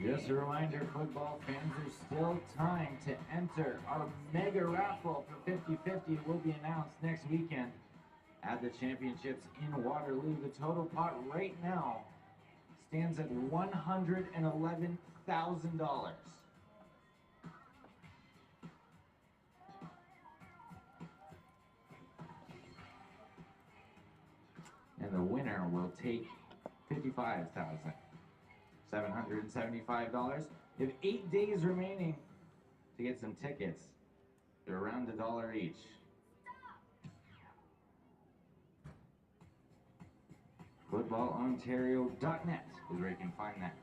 Just a reminder, football fans, there's still time to enter. Our mega raffle for 50-50 will be announced next weekend at the championships in Waterloo. The total pot right now stands at $111,000. And the winner will take $55,775. You have 8 days remaining to get some tickets. They're around $1 each. FootballOntario.net is where you can find that.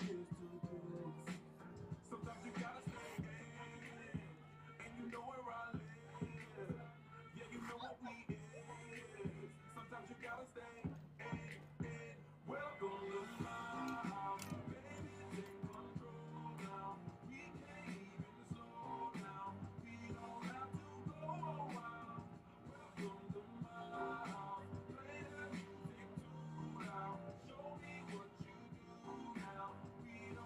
cheers to this. Sometimes you gotta stay in, and you know where I live. Yeah, you know what we is. Sometimes you gotta stay in. Welcome to my house, baby, take control now. We can't even slow down. We don't have to go a while. Welcome to my house, play that music too loud. Show me what you do now. We don't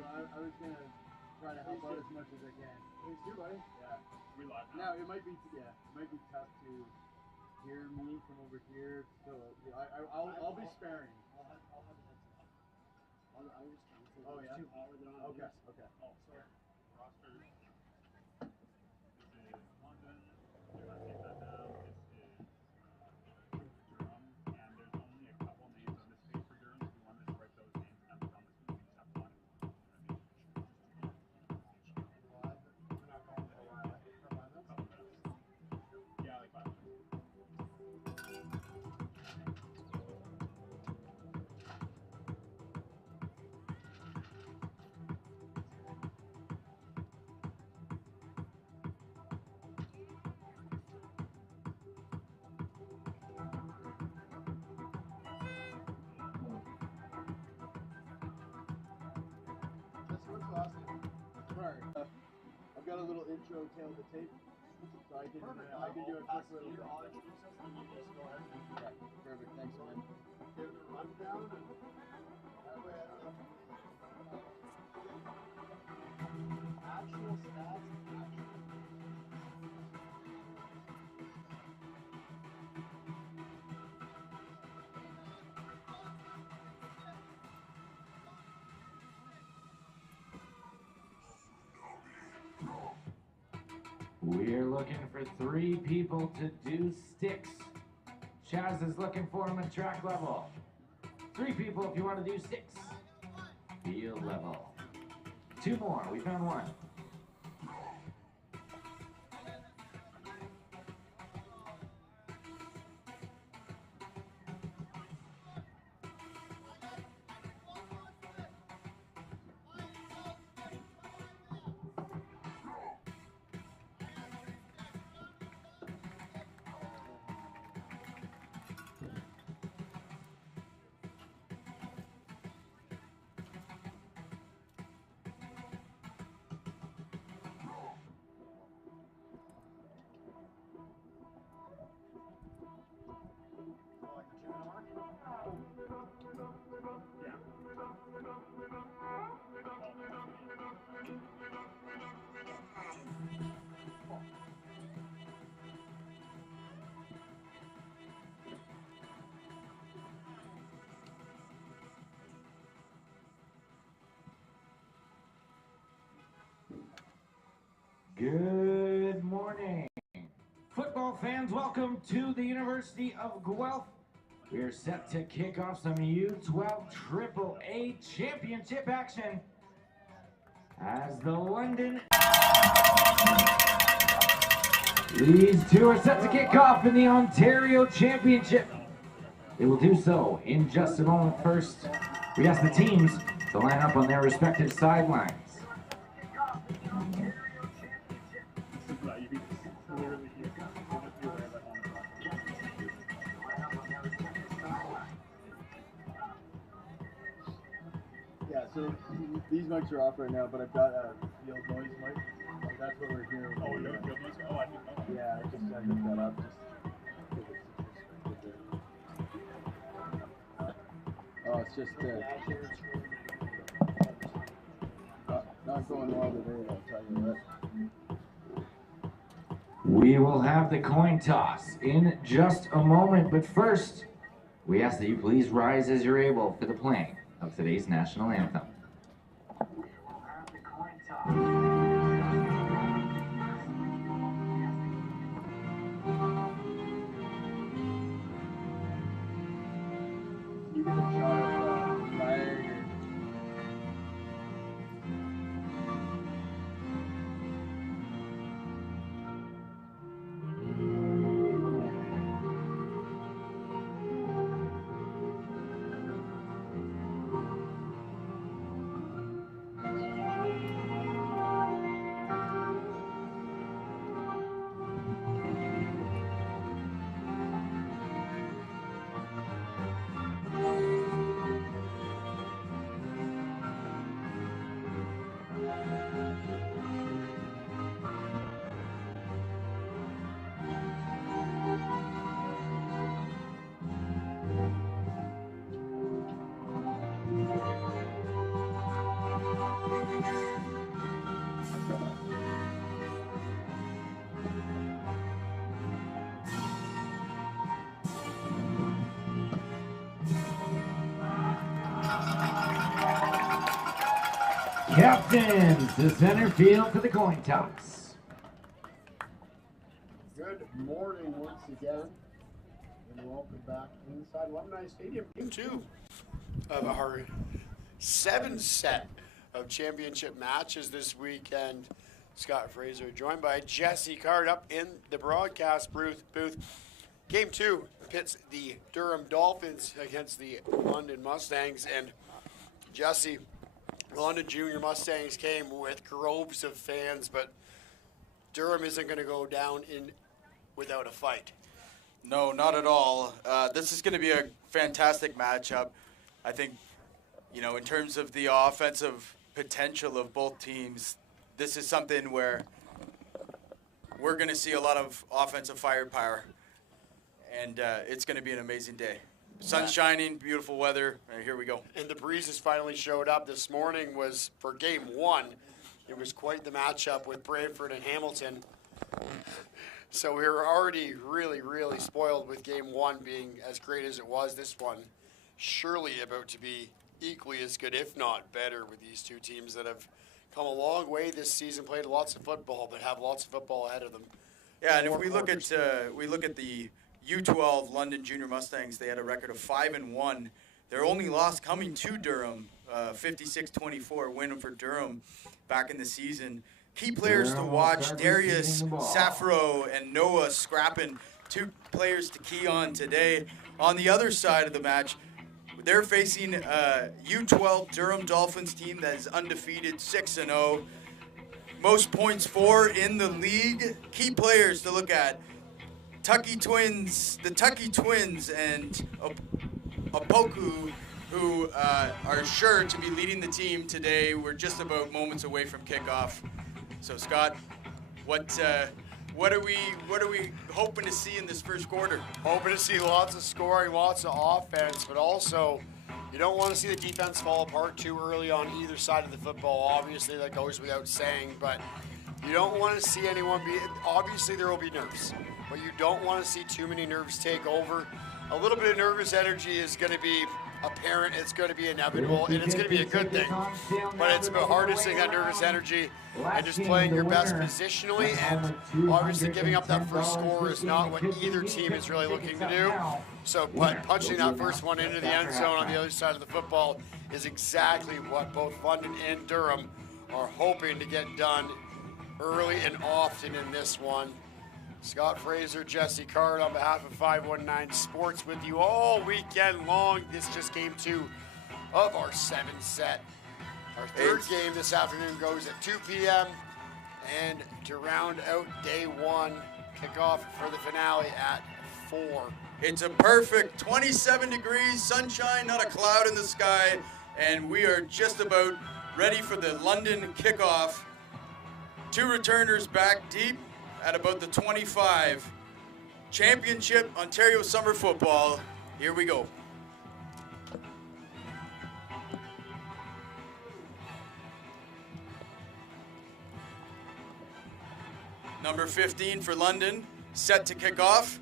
so I was gonna try to help out as much as I can. Please do, buddy. Yeah. We live Now it might be tough to hear me from over here. So I'll be sparing. I'll have the headset on. I was counting. Oh yeah. Too power than on. Okay. Okay. Oh, sorry. Roster. This is London. Do not take that down. This is Durham, and there's only a couple names on this page for Durham. If you wanted to write those names and numbers on this, we can just have fun. We're not going for a while. For 5 minutes? Couple minutes. Yeah, like 5 minutes. What's the last name? Sorry. I've got a little intro tail to tape, so I can do a quick little. I'll introduce us and you just go ahead. Yeah, perfect. Thanks, man. Give it a rundown and that way I don't have to. Actual stats. We're looking for 3 people to do sticks. Chaz is looking for them at track level. 3 people if you want to do sticks. Field level. 2 more. We found 1. Like the 2 minute mark? Good morning. Football fans, welcome to the University of Guelph. We are set to kick off some U12 AAA championship action as the London. These 2 are set to kick off in the Ontario Championship. They will do so in just a moment. First, we ask the teams to line up on their respective sidelines. Yeah, so these mics are off right now, but I've got a field noise mic. That's what we're hearing. Oh, you have a field noise? Oh, I didn't know. Yeah, I hooked that up. It's just not going well today, I'll tell you that. We will have the coin toss in just a moment, but first, we ask that you please rise as you're able for the playing of today's national anthem. We will have the coin toss. You get a shot of flag or... Captains to center field for the coin toss. Good morning once again, and welcome back inside Alumni Stadium. Game 2 of our 7th set of championship matches this weekend. Scott Fraser joined by Jesse Card up in the broadcast booth. Game 2 pits the Durham Dolphins against the London Mustangs, and Jesse, the London Junior Mustangs came with groves of fans, but Durham isn't going to go down without a fight. No, not at all. This is going to be a fantastic matchup. I think, you know, in terms of the offensive potential of both teams, this is something where we're going to see a lot of offensive firepower, and it's going to be an amazing day. Sun's shining, beautiful weather, and here we go. And the breezes finally showed up. This morning was for game 1. It was quite the matchup with Brantford and Hamilton. So we were already really, really spoiled with game 1 being as great as it was. This one surely about to be equally as good, if not better, with these two teams that have come a long way this season, played lots of football, but have lots of football ahead of them. Yeah, and if we look at the U12 London Junior Mustangs, they had a record of 5-1. Their only loss coming to Durham, 56-24 win for Durham back in the season. Key players to watch: Darius Safro and Noah Scrappin, 2 players to key on today. On the other side of the match, they're facing a U12 Durham Dolphins team that is undefeated, 6-0. Most points for in the league. Key players to look at: the Tucky Twins and Opoku, who are sure to be leading the team today. We're just about moments away from kickoff. So Scott, what are we hoping to see in this first quarter? Hoping to see lots of scoring, lots of offense, but also you don't want to see the defense fall apart too early on either side of the football. Obviously, that goes without saying, but you don't want to see anyone be. Obviously, there will be nerves, but you don't want to see too many nerves take over. A little bit of nervous energy is going to be apparent. It's going to be inevitable, and it's going to be a good thing. But it's about harnessing that nervous energy and just playing your best positionally. And obviously, giving up that first score is not what either team is really looking to do. So, but punching that first one into the end zone on the other side of the football is exactly what both London and Durham are hoping to get done early and often in this one. Scott Fraser, Jesse Card on behalf of 519 Sports with you all weekend long. This is just game 2 of our 7th set. Our third game this afternoon goes at 2 p.m. And to round out day 1, kickoff for the finale at 4. It's a perfect 27 degrees, sunshine, not a cloud in the sky, and we are just about ready for the London kickoff. 2 returners back deep at about the 25. Championship Ontario Summer Football. Here we go. Number 15 for London, set to kick off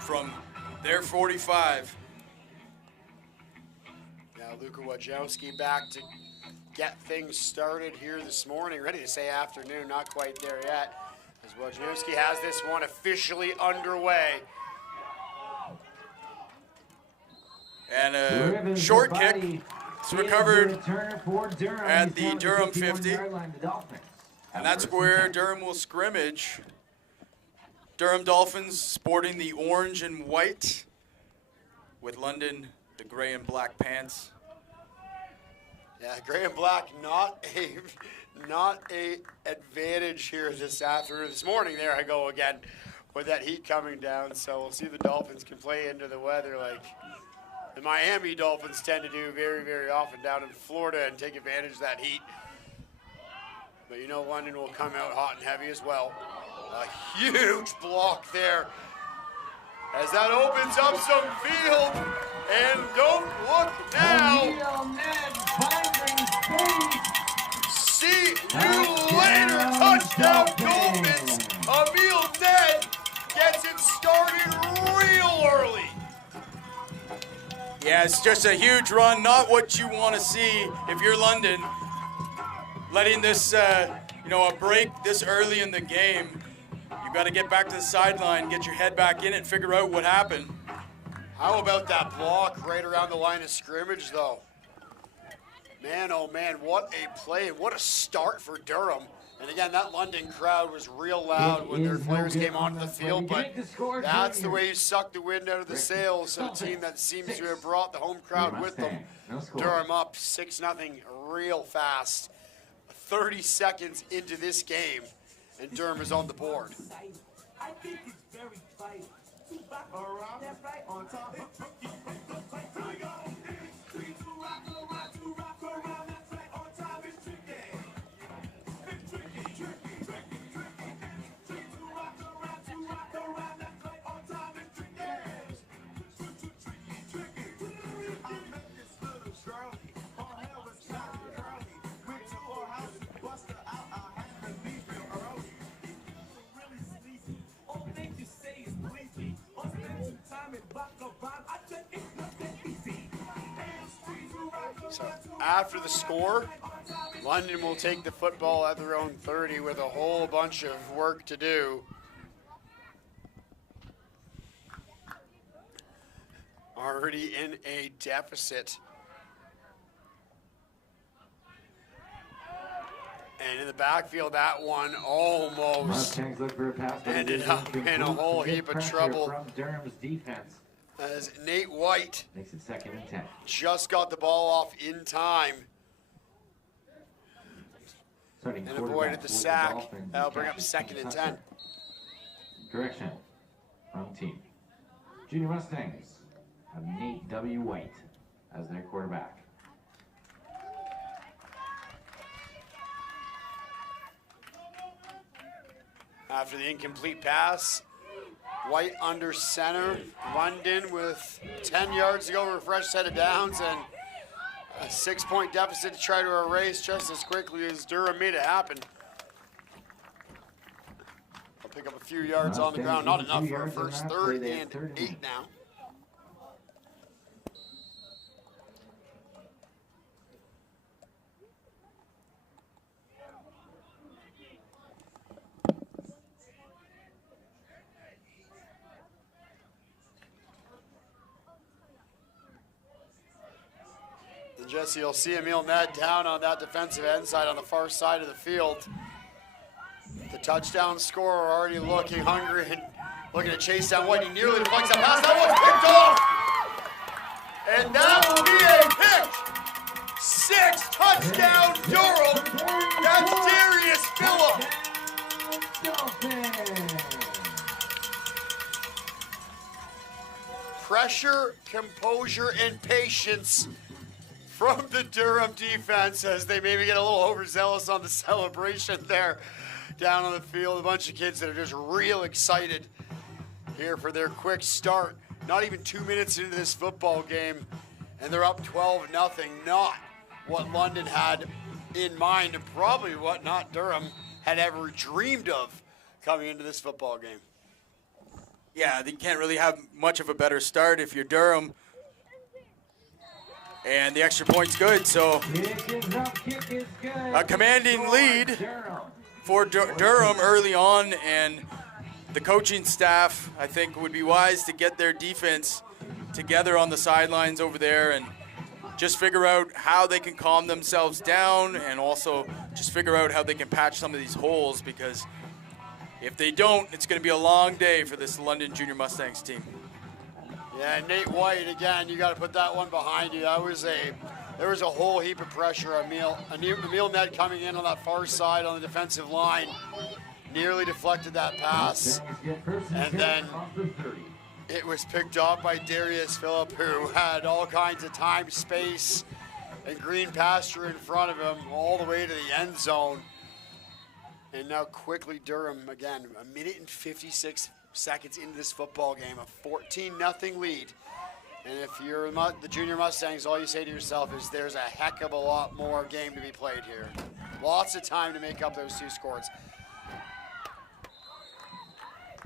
from their 45. Now Luka Wojciechowski back to get things started here this morning. Ready to say afternoon, not quite there yet, as Wojciechowski has this one officially underway. And a short kick. It's recovered at the Durham 50. And that's where Durham will scrimmage. Durham Dolphins sporting the orange and white, with London the gray and black pants. Yeah, gray and black, not a advantage here this afternoon. This morning, there I go again with that heat coming down. So we'll see if the Dolphins can play into the weather like the Miami Dolphins tend to do very, very often down in Florida and take advantage of that heat. But you know London will come out hot and heavy as well. A huge block there as that opens up some field. And don't look now. See you later. Touchdown Dolphins. Emil Ned gets it started real early. Yeah, it's just a huge run. Not what you want to see if you're London. letting this, you know, a break this early in the game. You got to get back to the sideline, get your head back in it, figure out what happened. How about that block right around the line of scrimmage, though? Man, oh man, what a play. What a start for Durham. And again, that London crowd was real loud when their players came onto the field, but that's the way you suck the wind out of the sails of a team that seems to have brought the home crowd with them. Durham up 6-0 real fast. 30 seconds into this game, and Durham is on the board. I think it's very vital. Around that right on top. Here we go. To rock around that track on top is tricky. It's tricky. To rock around that track on top is tricky. I met this little Shirley. Her hair was shiny curly. Went to her house and bust her out. I had to leave real early. Really sleepy. All they just say is please me. Or spend some time in Baccarat. I said it's not that easy. So after the score, London will take the football at their own 30 with a whole bunch of work to do. Already in a deficit. And in the backfield, that one almost Mustangs look for a pass, but ended it up in a whole good heap of pressure trouble. from Durham's defense. As Nate White Makes it 2nd and 10. just got the ball off in time Starting and quarterback avoided the for sack. Dolphins, That'll bring up catch 2nd and 10. Correction from team. Junior Mustangs have Nate W. White as their quarterback. After the incomplete pass, White under center. London with 10 yards to go, refresh set of downs, and a 6-point deficit to try to erase just as quickly as Durham made it happen. I'll pick up a few yards on the ground, not enough for a first, 3rd and 8 now. And Jesse, you'll see Emil Ned down on that defensive end side on the far side of the field. The touchdown scorer already looking hungry and looking to chase down White. He nearly deflects that pass. That one's picked off. And that will be a pick. 6 touchdown Durham. That's Darius Phillip. Pressure, composure, and patience from the Durham defense as they maybe get a little overzealous on the celebration there down on the field. A bunch of kids that are just real excited here for their quick start. Not even 2 minutes into this football game, and they're up 12-0. Not what London had in mind, and probably what not Durham had ever dreamed of coming into this football game. Yeah, they can't really have much of a better start if you're Durham. And the extra point's good, so a commanding lead for Durham early on, and the coaching staff, I think, would be wise to get their defense together on the sidelines over there and just figure out how they can calm themselves down and also just figure out how they can patch some of these holes, because if they don't, it's going to be a long day for this London Junior Mustangs team. Yeah, Nate White, again, you got to put that one behind you. There was a whole heap of pressure. Emil Ned coming in on that far side on the defensive line, nearly deflected that pass. And then it was picked off by Darius Phillip, who had all kinds of time, space, and green pasture in front of him all the way to the end zone. And now quickly Durham, again, 1 minute and 56 seconds into this football game, a 14-0 lead. And if you're the Junior Mustangs, all you say to yourself is there's a heck of a lot more game to be played here. Lots of time to make up those 2 scores.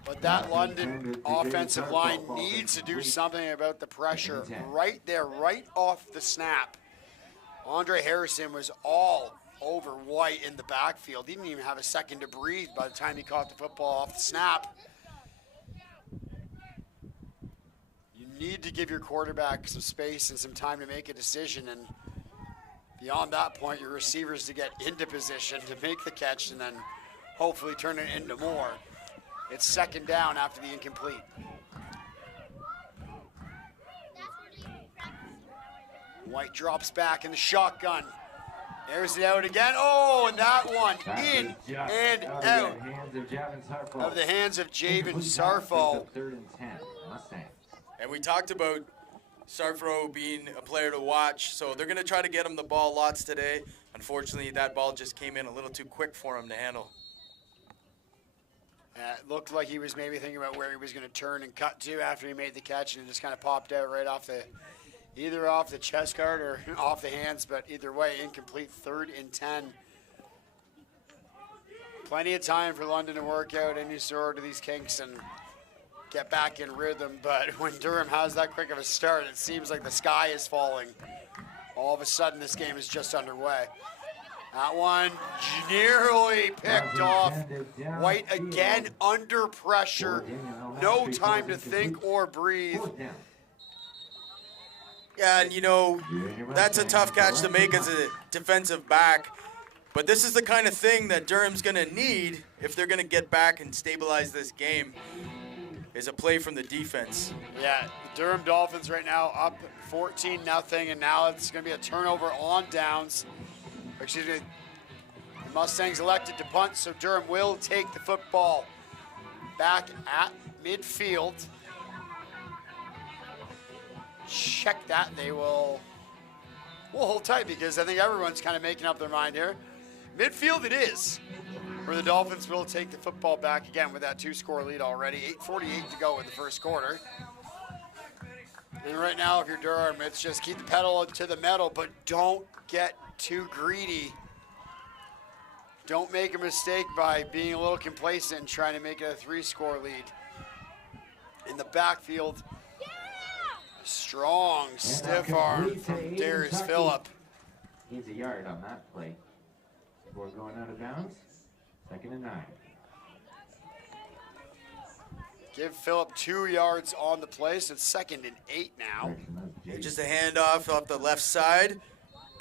But that London offensive line needs to do something about the pressure right there, right off the snap. Andre Harrison was all over White in the backfield. He didn't even have a second to breathe by the time he caught the football off the snap. You need to give your quarterback some space and some time to make a decision, and beyond that point, your receivers to get into position to make the catch and then hopefully turn it into more. It's second down after the incomplete. White drops back in the shotgun. Airs it out again. Oh, and that one in and out of the hands of Javen Sarfo. 3rd and 10, Mustangs. And we talked about Sarfro being a player to watch, so they're going to try to get him the ball lots today. Unfortunately, that ball just came in a little too quick for him to handle. It looked like he was maybe thinking about where he was going to turn and cut to after he made the catch, and it just kind of popped out right off the, either off the chest guard or off the hands, but either way, incomplete. 3rd and 10. Plenty of time for London to work out any sort of these kinks and get back in rhythm, but when Durham has that quick of a start, it seems like the sky is falling. All of a sudden, this game is just underway. That one nearly picked off. White again under pressure. No time to think or breathe. Yeah, and you know, that's a tough catch to make as a defensive back. But this is the kind of thing that Durham's going to need if they're going to get back and stabilize this game, is a play from the defense. Yeah, the Durham Dolphins right now up 14-0, and now it's going to be a turnover on downs. Excuse me, the Mustangs elected to punt, so Durham will take the football back at midfield. Check that. They will hold tight because I think everyone's kind of making up their mind here. Midfield it is, where the Dolphins will take the football back again with that 2-score lead already. 8:48 to go in the first quarter. And right now, if you're Durham, it's just keep the pedal to the metal, but don't get too greedy. Don't make a mistake by being a little complacent and trying to make it a 3-score lead. In the backfield, strong, stiff arm from Darius Phillip. Needs a yard on that play before going out of bounds. 2nd and 9. Give Phillip 2 yards on the play, so it's 2nd and 8 now. Just a handoff off the left side,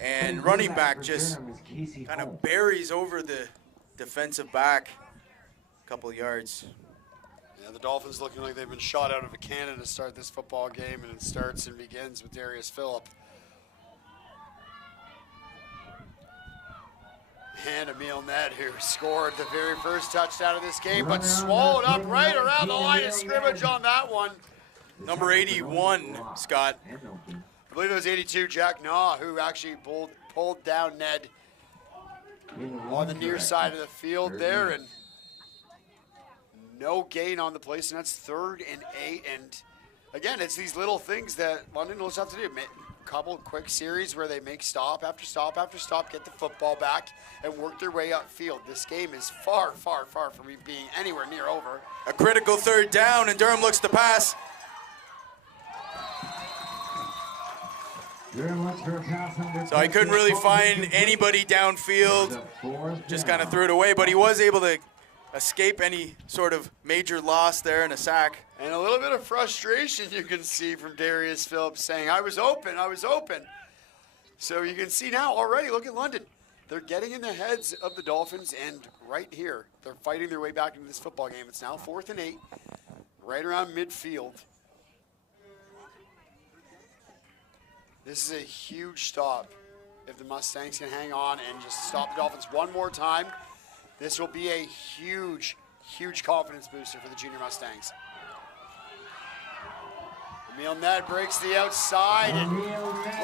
and running back just kind of buries over the defensive back a couple yards. Yeah, the Dolphins looking like they've been shot out of a cannon to start this football game, and it starts and begins with Darius Phillip. And Emil Ned, who scored the very first touchdown of this game, but swallowed up right around the line of scrimmage on that one. Number 81, Scott. I believe it was 82, Jack Naw, who actually pulled down Ned on the near side of the field there, and no gain on the play, so that's 3rd and 8. And again, it's these little things that London will have to do. Couple quick series where they make stop after stop after stop, get the football back, and work their way upfield. This game is far, far, far from being anywhere near over. A critical 3rd down, and Durham looks to pass. So I couldn't really find anybody downfield. Just kind of threw it away, but he was able to escape any sort of major loss there in a sack. And a little bit of frustration you can see from Darius Phillips saying, I was open, I was open. So you can see now already, look at London. They're getting in the heads of the Dolphins, and right here, they're fighting their way back into this football game. It's now 4th and 8, right around midfield. This is a huge stop. If the Mustangs can hang on and just stop the Dolphins one more time, this will be a huge, huge confidence booster for the Junior Mustangs. Emil Ned breaks the outside, and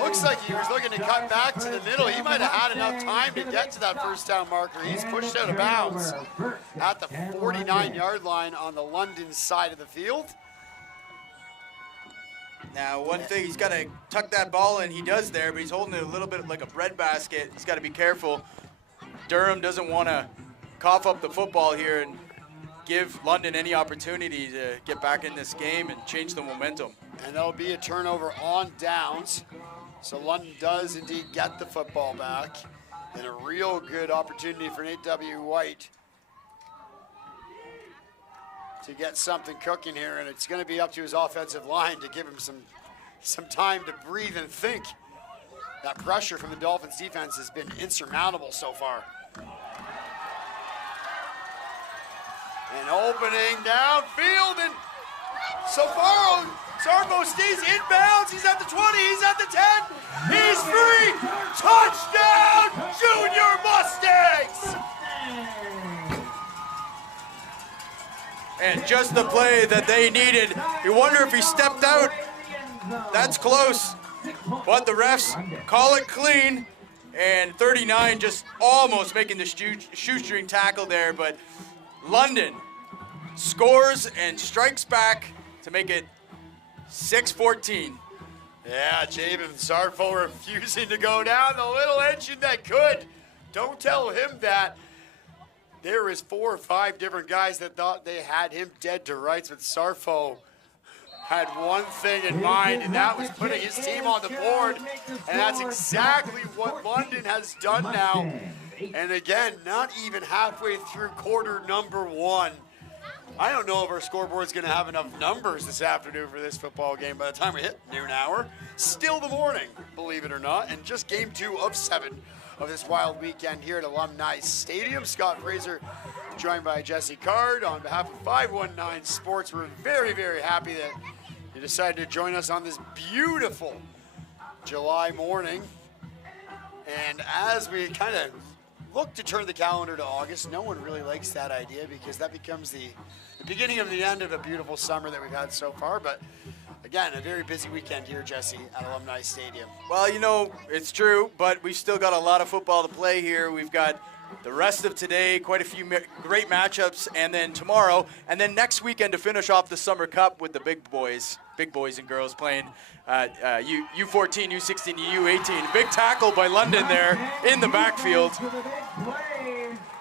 looks like he was looking to cut back to the middle. He might have had enough time to get to that first down marker. He's pushed out of bounds at the 49-yard line on the London side of the field. Now, one thing, he's got to tuck that ball in. He does there, but he's holding it a little bit like a breadbasket. He's got to be careful. Durham doesn't want to cough up the football here and give London any opportunity to get back in this game and change the momentum. And that'll be a turnover on downs. So London does indeed get the football back. And a real good opportunity for Nate W. White to get something cooking here, and it's going to be up to his offensive line to give him some time to breathe and think. That pressure from the Dolphins defense has been insurmountable so far. And opening downfield, and Sarbo stays inbounds. He's at the 20, he's at the 10, he's free! Touchdown, Junior Mustangs! And just the play that they needed. You wonder if he stepped out. That's close. But the refs call it clean. And 39 just almost making the shoestring tackle there. But London scores and strikes back to make it 6-14. Yeah, Jabin Sarfo refusing to go down. The little engine that could. Don't tell him that. There was 4 or 5 different guys that thought they had him dead to rights, but Sarfo had one thing in mind, and that was putting his team on the board, and that's exactly what London has done now. And again, not even halfway through quarter number 1. I don't know if our scoreboard's going to have enough numbers this afternoon for this football game by the time we hit noon hour. Still the morning, believe it or not, and just game 2 of 7 of this wild weekend here at Alumni Stadium. Scott Fraser joined by Jesse Card on behalf of 519 Sports. We're very, very happy that you decided to join us on this beautiful July morning. And as we kind of look to turn the calendar to August, no one really likes that idea because that becomes the beginning of the end of a beautiful summer that we've had so far. But again, a very busy weekend here, Jesse, at Alumni Stadium. Well, you know, it's true, but we've still got a lot of football to play here. We've got the rest of today, quite a few great matchups, and then tomorrow, and then next weekend to finish off the Summer Cup with the big boys and girls playing U14, U16, U18. Big tackle by London there in the backfield.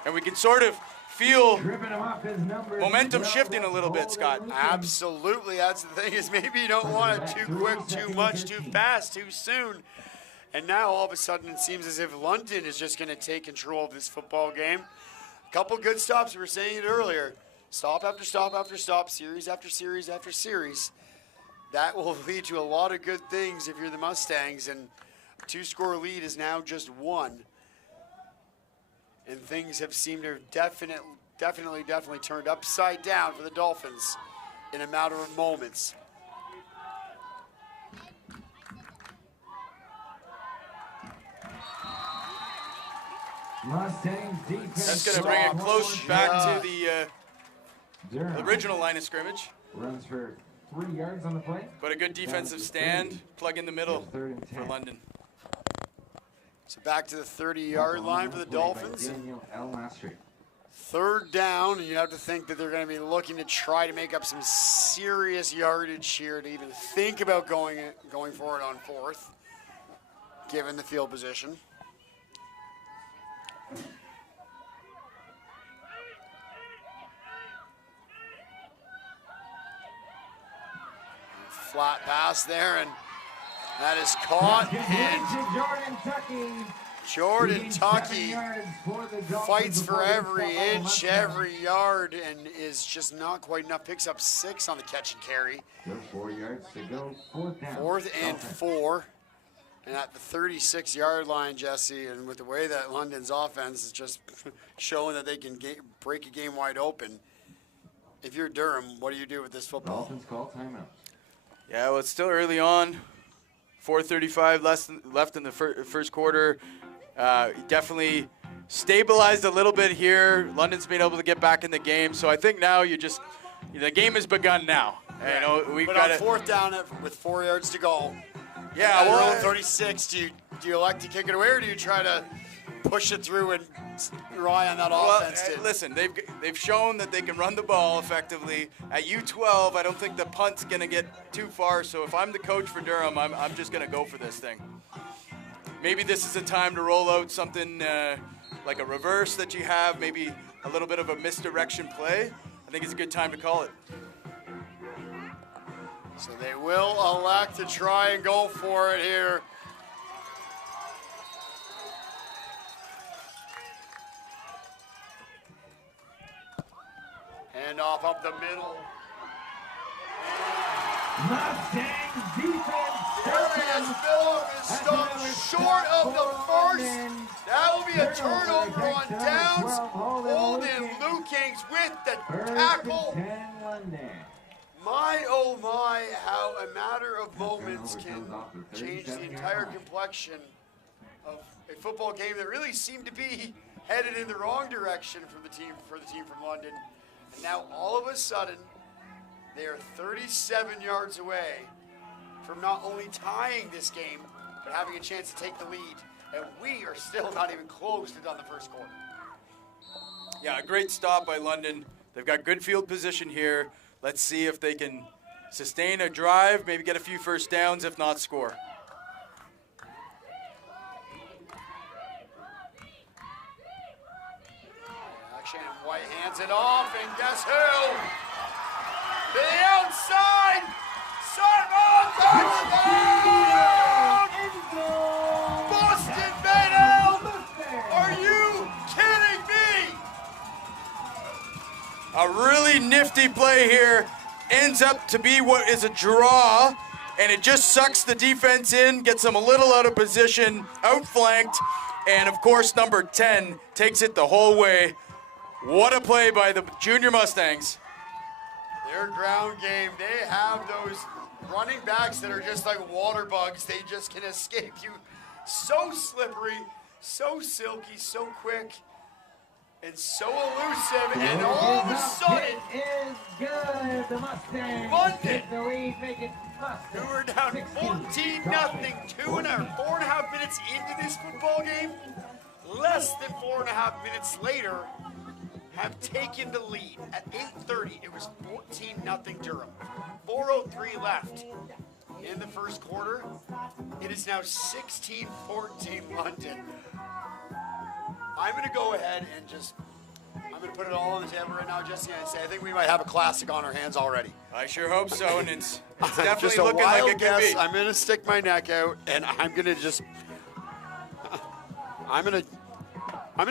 And we can sort of feel momentum shifting a little bit, Scott. Absolutely. That's the thing, is maybe you don't want it too quick, too much, too fast, too soon. And now all of a sudden it seems as if London is just going to take control of this football game. A couple good stops, we were saying it earlier. Stop after stop after stop, series after series after series. That will lead to a lot of good things if you're the Mustangs, and a 2-score lead is now just 1. And things have seemed to have definitely turned upside down for the Dolphins in a matter of moments. Mustangs defense. That's going to bring it close back to the Durham original line of scrimmage. runs for 3 yards on the play. But a good defensive stand, plug in the middle 3rd and 10. for London. So back to the 30-yard line for the Dolphins. Daniel L. Mastry. 3rd down, and you have to think that they're going to be looking to try to make up some serious yardage here to even think about going for it on 4th, given the field position. Flat pass there, and that is caught, and Jordan Tuckey fights for every inch, every yard, and is just not quite enough. Picks up 6 on the catch and carry. 4 yards to go. 4th down. 4th and 4. And at the 36-yard line, Jesse, and with the way that London's offense is just showing that they can break a game wide open, if you're Durham, what do you do with this football? Dolphins call timeout. Yeah, well, it's still early on. 4:35 left in the first quarter. Definitely stabilized a little bit here. London's been able to get back in the game. So I think now the game has begun now. Yeah. You know, we've but got on 4th down with 4 yards to go. Yeah, well, well, 36. Do you elect to kick it away, or do you try to push it through and rely on that offense? Listen, they've shown that they can run the ball effectively. At U12, I don't think the punt's going to get too far. So if I'm the coach for Durham, I'm just going to go for this thing. Maybe this is a time to roll out something like a reverse that you have, maybe a little bit of a misdirection play. I think it's a good time to call it. So they will elect to try and go for it here. Handoff up the middle. Mustangs defense. Darius Phillip is stopped short of the first. That will be a turnover on downs. Holden Lukings with the tackle. My, oh my, how a matter of moments can change the entire complexion of a football game that really seemed to be headed in the wrong direction for the team from London. And now all of a sudden, they are 37 yards away from not only tying this game, but having a chance to take the lead. And we are still not even close to done the first quarter. Yeah, a great stop by London. They've got good field position here. Let's see if they can sustain a drive, maybe get a few first downs, if not score. Action, White hands it off, and guess who? To the outside! Simon touchdown! Boston Bedell! Are you kidding me? A really nifty play here. Ends up to be what is a draw, and it just sucks the defense in, gets them a little out of position, outflanked, and of course number 10 takes it the whole way. What a play by the Junior Mustangs. Their ground game, they have those running backs that are just like water bugs. They just can escape you. So slippery, so silky, so quick, and so elusive, and all of a sudden, is good. The Mustangs London, take the lead, make it who are down 14-0, 4.5 minutes into this football game, less than 4.5 minutes later, have taken the lead. At 8:30, it was 14-0 Durham. 4:03 left in the first quarter. It is now 16-14 London. I'm going to go ahead and I'm going to put it all on the table right now, Jesse, and say I think we might have a classic on our hands already. I sure hope so, and it's definitely just a looking wild like it could guess. be. I'm going to stick my neck out, and I'm going to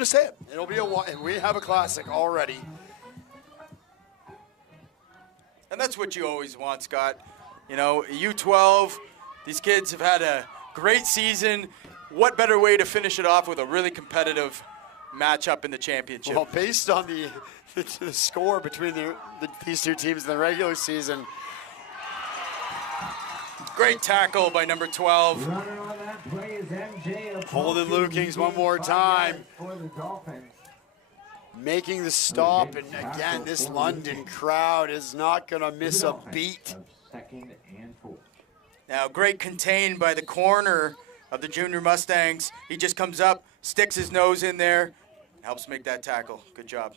say it. It'll be we have a classic already. And that's what you always want, Scott. You know, U12, these kids have had a great season. What better way to finish it off with a really competitive matchup in the championship? Well, based on the score between these two teams in the regular season. Great tackle by number 12. Runner on that play is MJ. Holden Lukings one more time. For the Dolphins. Making the stop, and again, this London crowd is not going to miss a beat. Second and 4. Now, great contained by the corner of the Junior Mustangs. He just comes up, sticks his nose in there, helps make that tackle. Good job.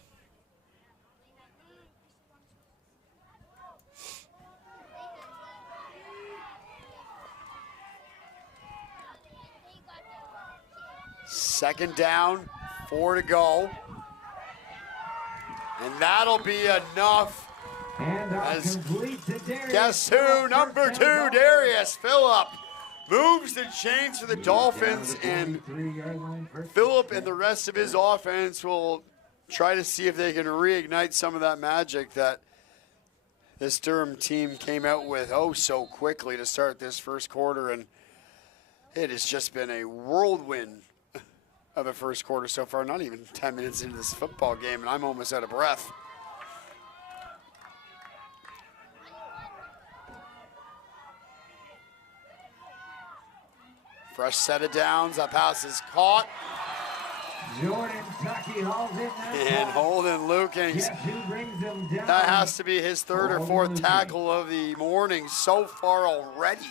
Second down, 4 to go. And that'll be enough. As guess who? Number 2, Darius Phillip moves the chains for the Dolphins, and Phillip and the rest of his offense will try to see if they can reignite some of that magic that this Durham team came out with so quickly to start this first quarter, and it has just been a whirlwind of a first quarter so far, not even 10 minutes into this football game, and I'm almost out of breath. Fresh set of downs, that pass is caught. Jordan Tucky hauls in that And Holden Lukings, that has to be his third or fourth tackle of the morning so far already.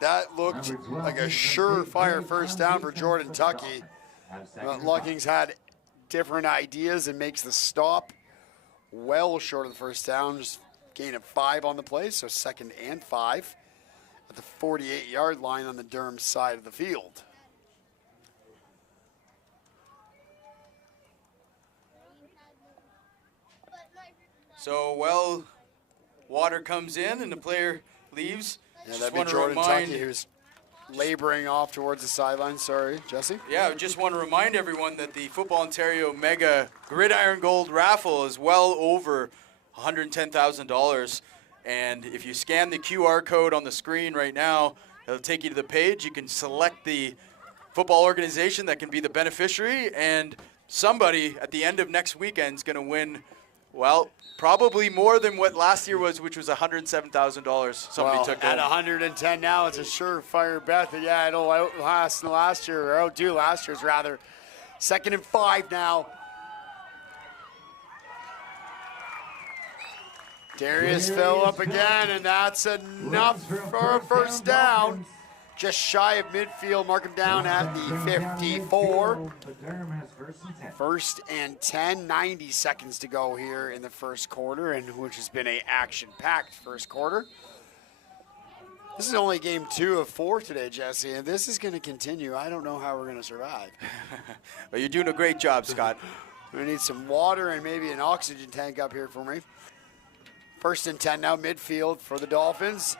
That looked like a surefire first down for Jordan Tucky. But Lukings had different ideas and makes the stop well short of the first down. Just gain of 5 on the play, so 2nd and 5 at the 48-yard line on the Durham side of the field. So, water comes in and the player leaves. Yeah, Just that'd be wanna Jordan remind Tucky, who's laboring off towards the sideline. Sorry, Jesse. Yeah, I just want to remind everyone that the Football Ontario Mega Gridiron Gold raffle is well over $110,000. And if you scan the QR code on the screen right now, it'll take you to the page. You can select the football organization that can be the beneficiary, and somebody at the end of next weekend is going to win, well, probably more than what last year was, which was $107,000. Somebody took at home. 110 now, it's a surefire bet that, yeah, it'll outlast last year, or outdo last year's rather. 2nd and 5 now. Darius Phillip again, and that's enough for a first down. Just shy of midfield, mark him down at the 54. Durham has 1st and 10. 1st and 10, 90 seconds to go here in the first quarter, and which has been a action-packed first quarter. This is only game 2 of 4 today, Jesse, and this is going to continue. I don't know how we're going to survive. Well, you're doing a great job, Scott. We need some water and maybe an oxygen tank up here for me. 1st and 10 now, midfield for the Dolphins.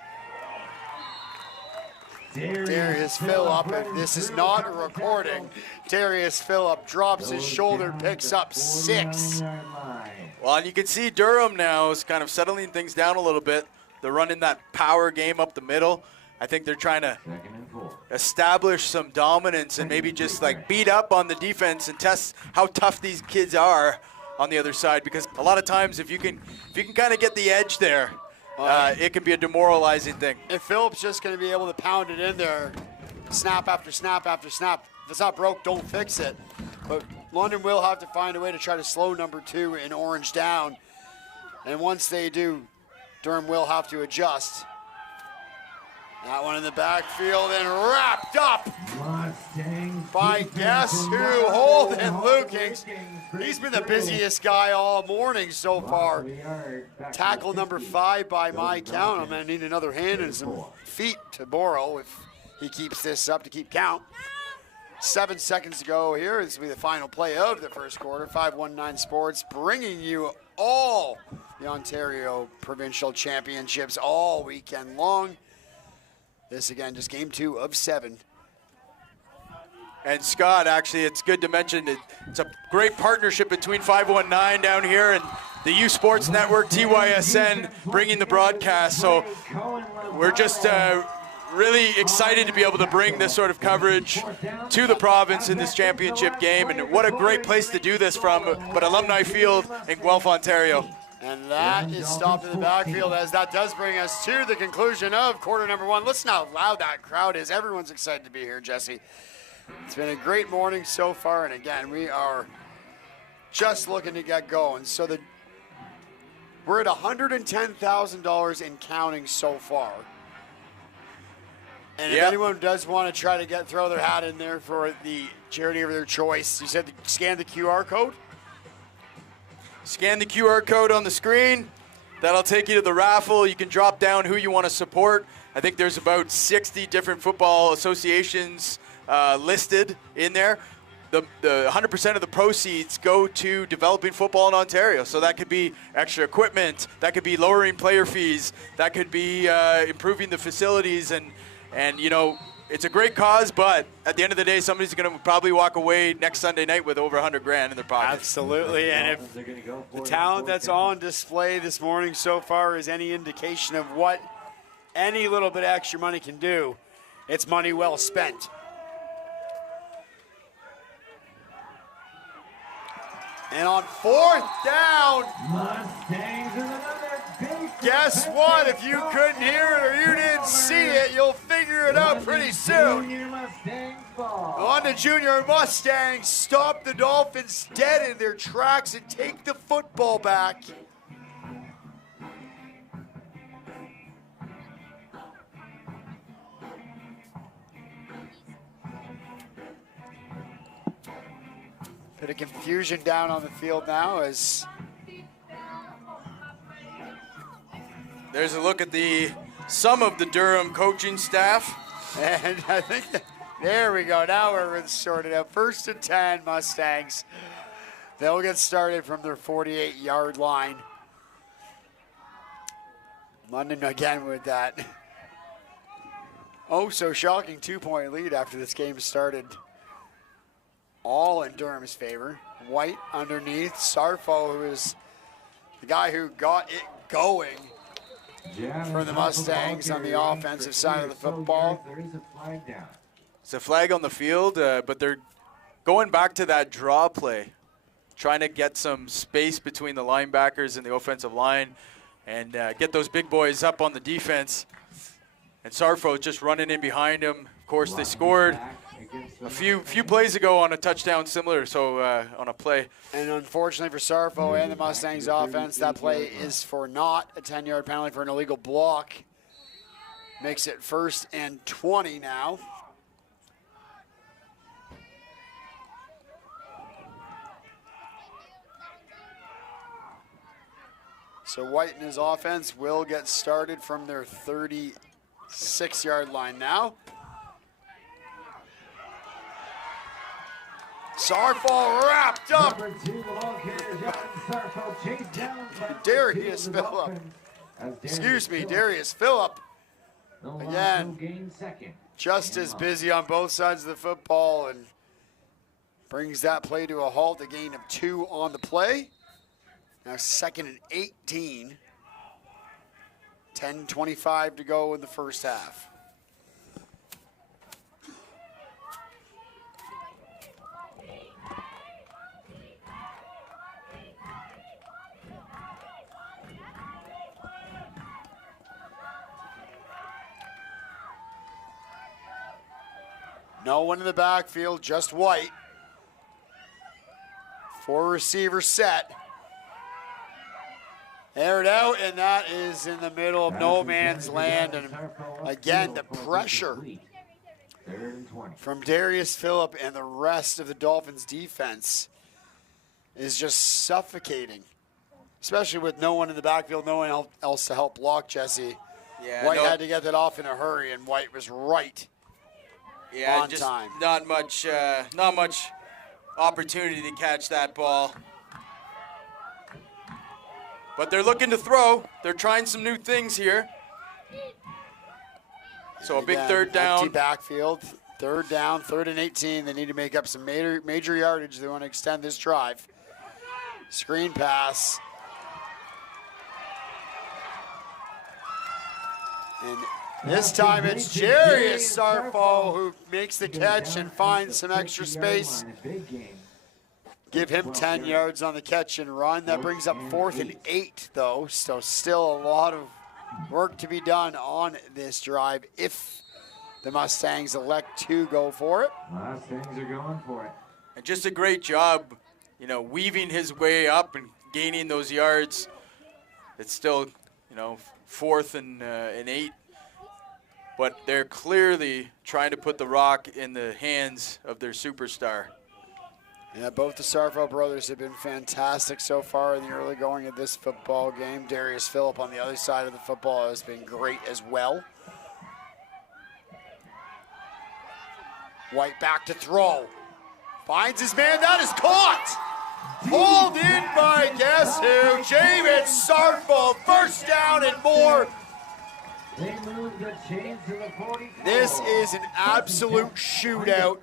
Darius Phillip, and this is not a recording. Darius Phillip drops his shoulder, picks up 6. Well, and you can see Durham now is kind of settling things down a little bit. They're running that power game up the middle. I think they're trying to establish some dominance and maybe just like beat up on the defense and test how tough these kids are on the other side, because a lot of times if you can kind of get the edge there, it can be a demoralizing thing. If Phillip's just going to be able to pound it in there, snap after snap after snap, if it's not broke, don't fix it. But London will have to find a way to try to slow number 2 in orange down. And once they do, Durham will have to adjust. That one in the backfield and wrapped up by guess who? Holden Lukings. He's been the busiest guy all morning so far. Tackle number 5 by my count. I'm going to need another hand and some feet to borrow if he keeps this up to keep count. 7 seconds to go here. This will be the final play of the first quarter. 519 Sports bringing you all the Ontario Provincial Championships all weekend long. This again, just game 2 of 7. And Scott, actually, it's good to mention it's a great partnership between 519 down here and the U Sports Network, TYSN, bringing the broadcast. So we're just really excited to be able to bring this sort of coverage to the province in this championship game. And what a great place to do this from, but Alumni Field in Guelph, Ontario. And that is stopped in the backfield, as that does bring us to the conclusion of quarter number 1. Listen how loud that crowd is. Everyone's excited to be here, Jesse. It's been a great morning so far, and again, we are just looking to get going. So we're at $110,000 in counting so far. And if anyone does want to try to throw their hat in there for the charity of their choice, you said scan the QR code? Scan the QR code on the screen. That'll take you to the raffle. You can drop down who you want to support. I think there's about 60 different football associations listed in there. The 100% of the proceeds go to developing football in Ontario. So that could be extra equipment. That could be lowering player fees. That could be improving the facilities. And you know, it's a great cause, but at the end of the day, somebody's going to probably walk away next Sunday night with over $100,000 in their pocket. Absolutely, and if the talent that's on display this morning so far is any indication of what any little bit of extra money can do, it's money well spent. And on 4th down, guess what? If you couldn't hear it or you didn't see it, you'll figure it out pretty soon. On the Junior Mustangs stop the Dolphins dead in their tracks and take the football back. Bit of confusion down on the field now as there's a look at some of the Durham coaching staff. And I think there we go. Now we're sorted out. 1st and 10 Mustangs. They'll get started from their 48-yard line. London again with that Oh, so shocking 2-point lead after this game started. All in Durham's favor. White underneath. Sarfo, who is the guy who got it going for the Mustangs on the offensive side of the football. There is a flag down. It's a flag on the field, but they're going back to that draw play, trying to get some space between the linebackers and the offensive line and get those big boys up on the defense. And Sarfo just running in behind him. Of course, they scored a few plays ago on a touchdown similar, so on a play. And unfortunately for Sarfo and the Mustangs offense, that play is for naught. A 10-yard penalty for an illegal block. Makes it 1st and 20 now. So White and his offense will get started from their 36-yard line now. Sarfo wrapped up. Number 2, the ball carrier, John Sarfo, chased down by Darius the Phillip. Dolphins as Excuse me, Darius Phillip. No Again, loss, no gain, second. Just as busy on both sides of the football and brings that play to a halt. A gain of 2 on the play. Now 2nd and 18. 10:25 to go in the first half. No one in the backfield, just White. 4 receivers set. Aired out, and that is in the middle of no man's land. And again, the pressure from Darius Phillip and the rest of the Dolphins defense is just suffocating, especially with no one in the backfield, no one else to help block Jesse. Yeah, White had to get that off in a hurry, and White was right on just time. Not much opportunity to catch that ball. But they're looking to throw. They're trying some new things here. So a big Again, 3rd down. Empty backfield, 3rd down, 3rd and 18. They need to make up some major yardage. They want to extend this drive. Screen pass. And this time it's Jarius Sarfo who makes the catch and finds some extra space. Give him 10 yards on the catch and run. That brings up 4th and 8, though. So still a lot of work to be done on this drive if the Mustangs elect to go for it. Mustangs are going for it. And just a great job, weaving his way up and gaining those yards. It's still, 4th and 8. But they're clearly trying to put the rock in the hands of their superstar. Yeah, both the Sarfo brothers have been fantastic so far in the early going of this football game. Darius Phillip on the other side of the football has been great as well. White back to throw. Finds his man. That is caught. Pulled in by guess who? James Sarfo. 1st down and more. They move the chains to the 44. This is an absolute shootout.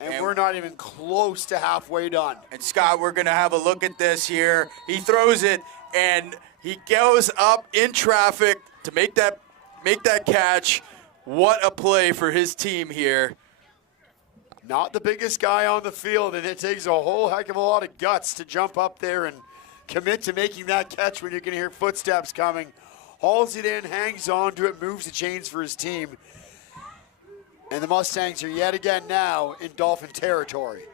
And we're not even close to halfway done. And Scott, we're going to have a look at this here. He throws it, and he goes up in traffic to make that catch. What a play for his team here. Not the biggest guy on the field, and it takes a whole heck of a lot of guts to jump up there and commit to making that catch when you can hear footsteps coming. Hauls it in, hangs on to it, moves the chains for his team. And the Mustangs are yet again now in Dolphin territory.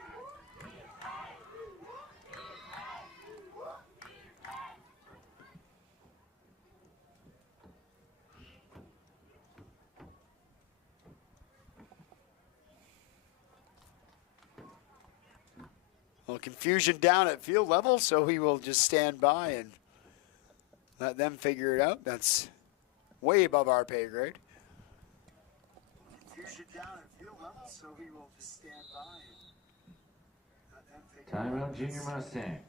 Well, confusion down at field level, so he will just stand by and let them figure it out. That's way above our pay grade. Down at field level, so he will just stand by and Timeout, Junior Mustangs.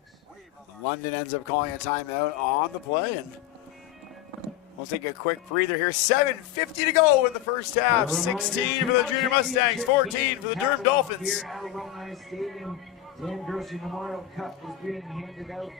London ends up calling a timeout on the play, and We'll take a quick breather here. 7:50 to go in the first half. 16 for the Junior Mustangs, 14 for the Durham Dolphins. Here at Alumni Stadium, Dan Grocery Memorial Cup is being handed out.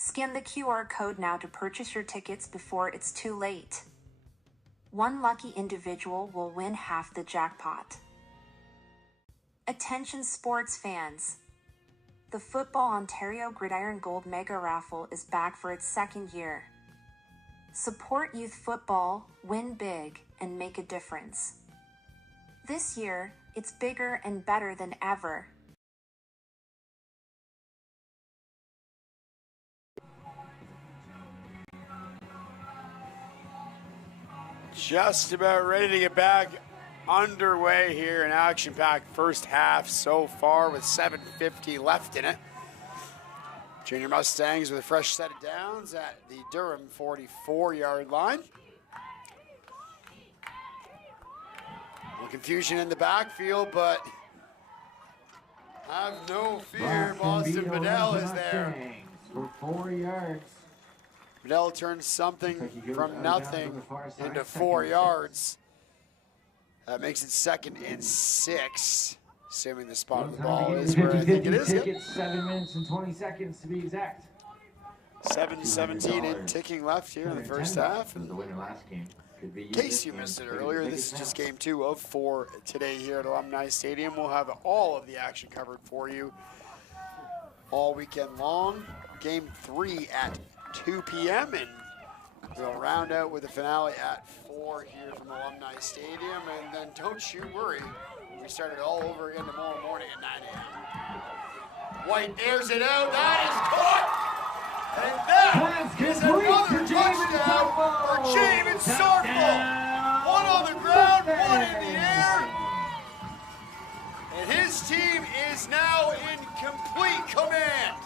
Scan the QR code now to purchase your tickets before it's too late. One lucky individual will win half the jackpot. Attention sports fans. The Football Ontario Gridiron Gold Mega Raffle is back for its second year. Support youth football, win big, and make a difference. This year, it's bigger and better than ever. Just about ready to get back underway here. An action-packed first half so far with 7:50 left in it. Junior Mustangs with a fresh set of downs at the Durham 44-yard line. No confusion in the backfield, but have no fear. Boston Bedell is there. For 4 yards. Bedell turned something from nothing into 4 yards. That makes it 2nd and 6, assuming the spot of the ball is where I think it is. Tickets, 7 minutes and 20 seconds to be exact. 7:17 in ticking left here in the first half. And in case you missed it earlier, this is just game 2 of 4 today here at Alumni Stadium. We'll have all of the action covered for you all weekend long. Game 3 at 2 p.m. and we'll round out with the finale at 4 here from Alumni Stadium. And then don't you worry, we start it all over again tomorrow morning at 9 a.m. White airs it out. That is caught! And that is another touchdown for Jamin Sarfel. One on the ground, one in the air. And his team is now in complete command.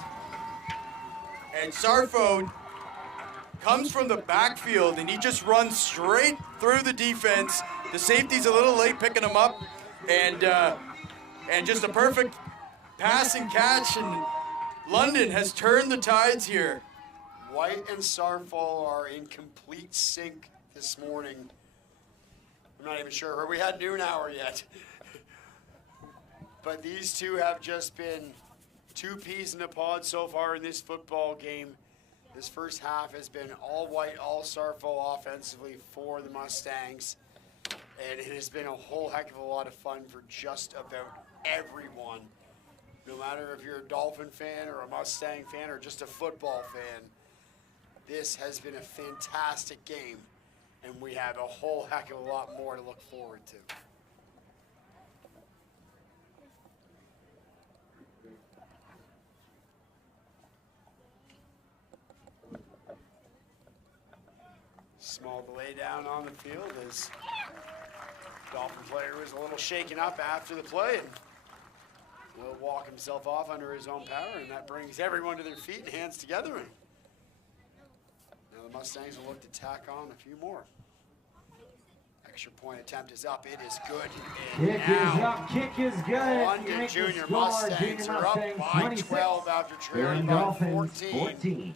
And Sarfo comes from the backfield and he just runs straight through the defense. The safety's a little late picking him up, and just a perfect pass and catch, and London has turned the tides here. White and Sarfo are in complete sync this morning. I'm not even sure where we had noon hour yet. But these two have just been 2 peas in a pod so far in this football game. This first half has been all White, all Sarfo offensively for the Mustangs. And it has been a whole heck of a lot of fun for just about everyone. No matter if you're a Dolphin fan or a Mustang fan or just a football fan, this has been a fantastic game. And we have a whole heck of a lot more to look forward to. Small delay down on the field as Dolphin player was a little shaken up after the play and will walk himself off under his own power, and that brings everyone to their feet and hands together. And now the Mustangs will look to tack on a few more. Extra point attempt is up. It is good. And Kick is up. Kick is good. London Junior Mustangs are up by 12 after trailing by 14.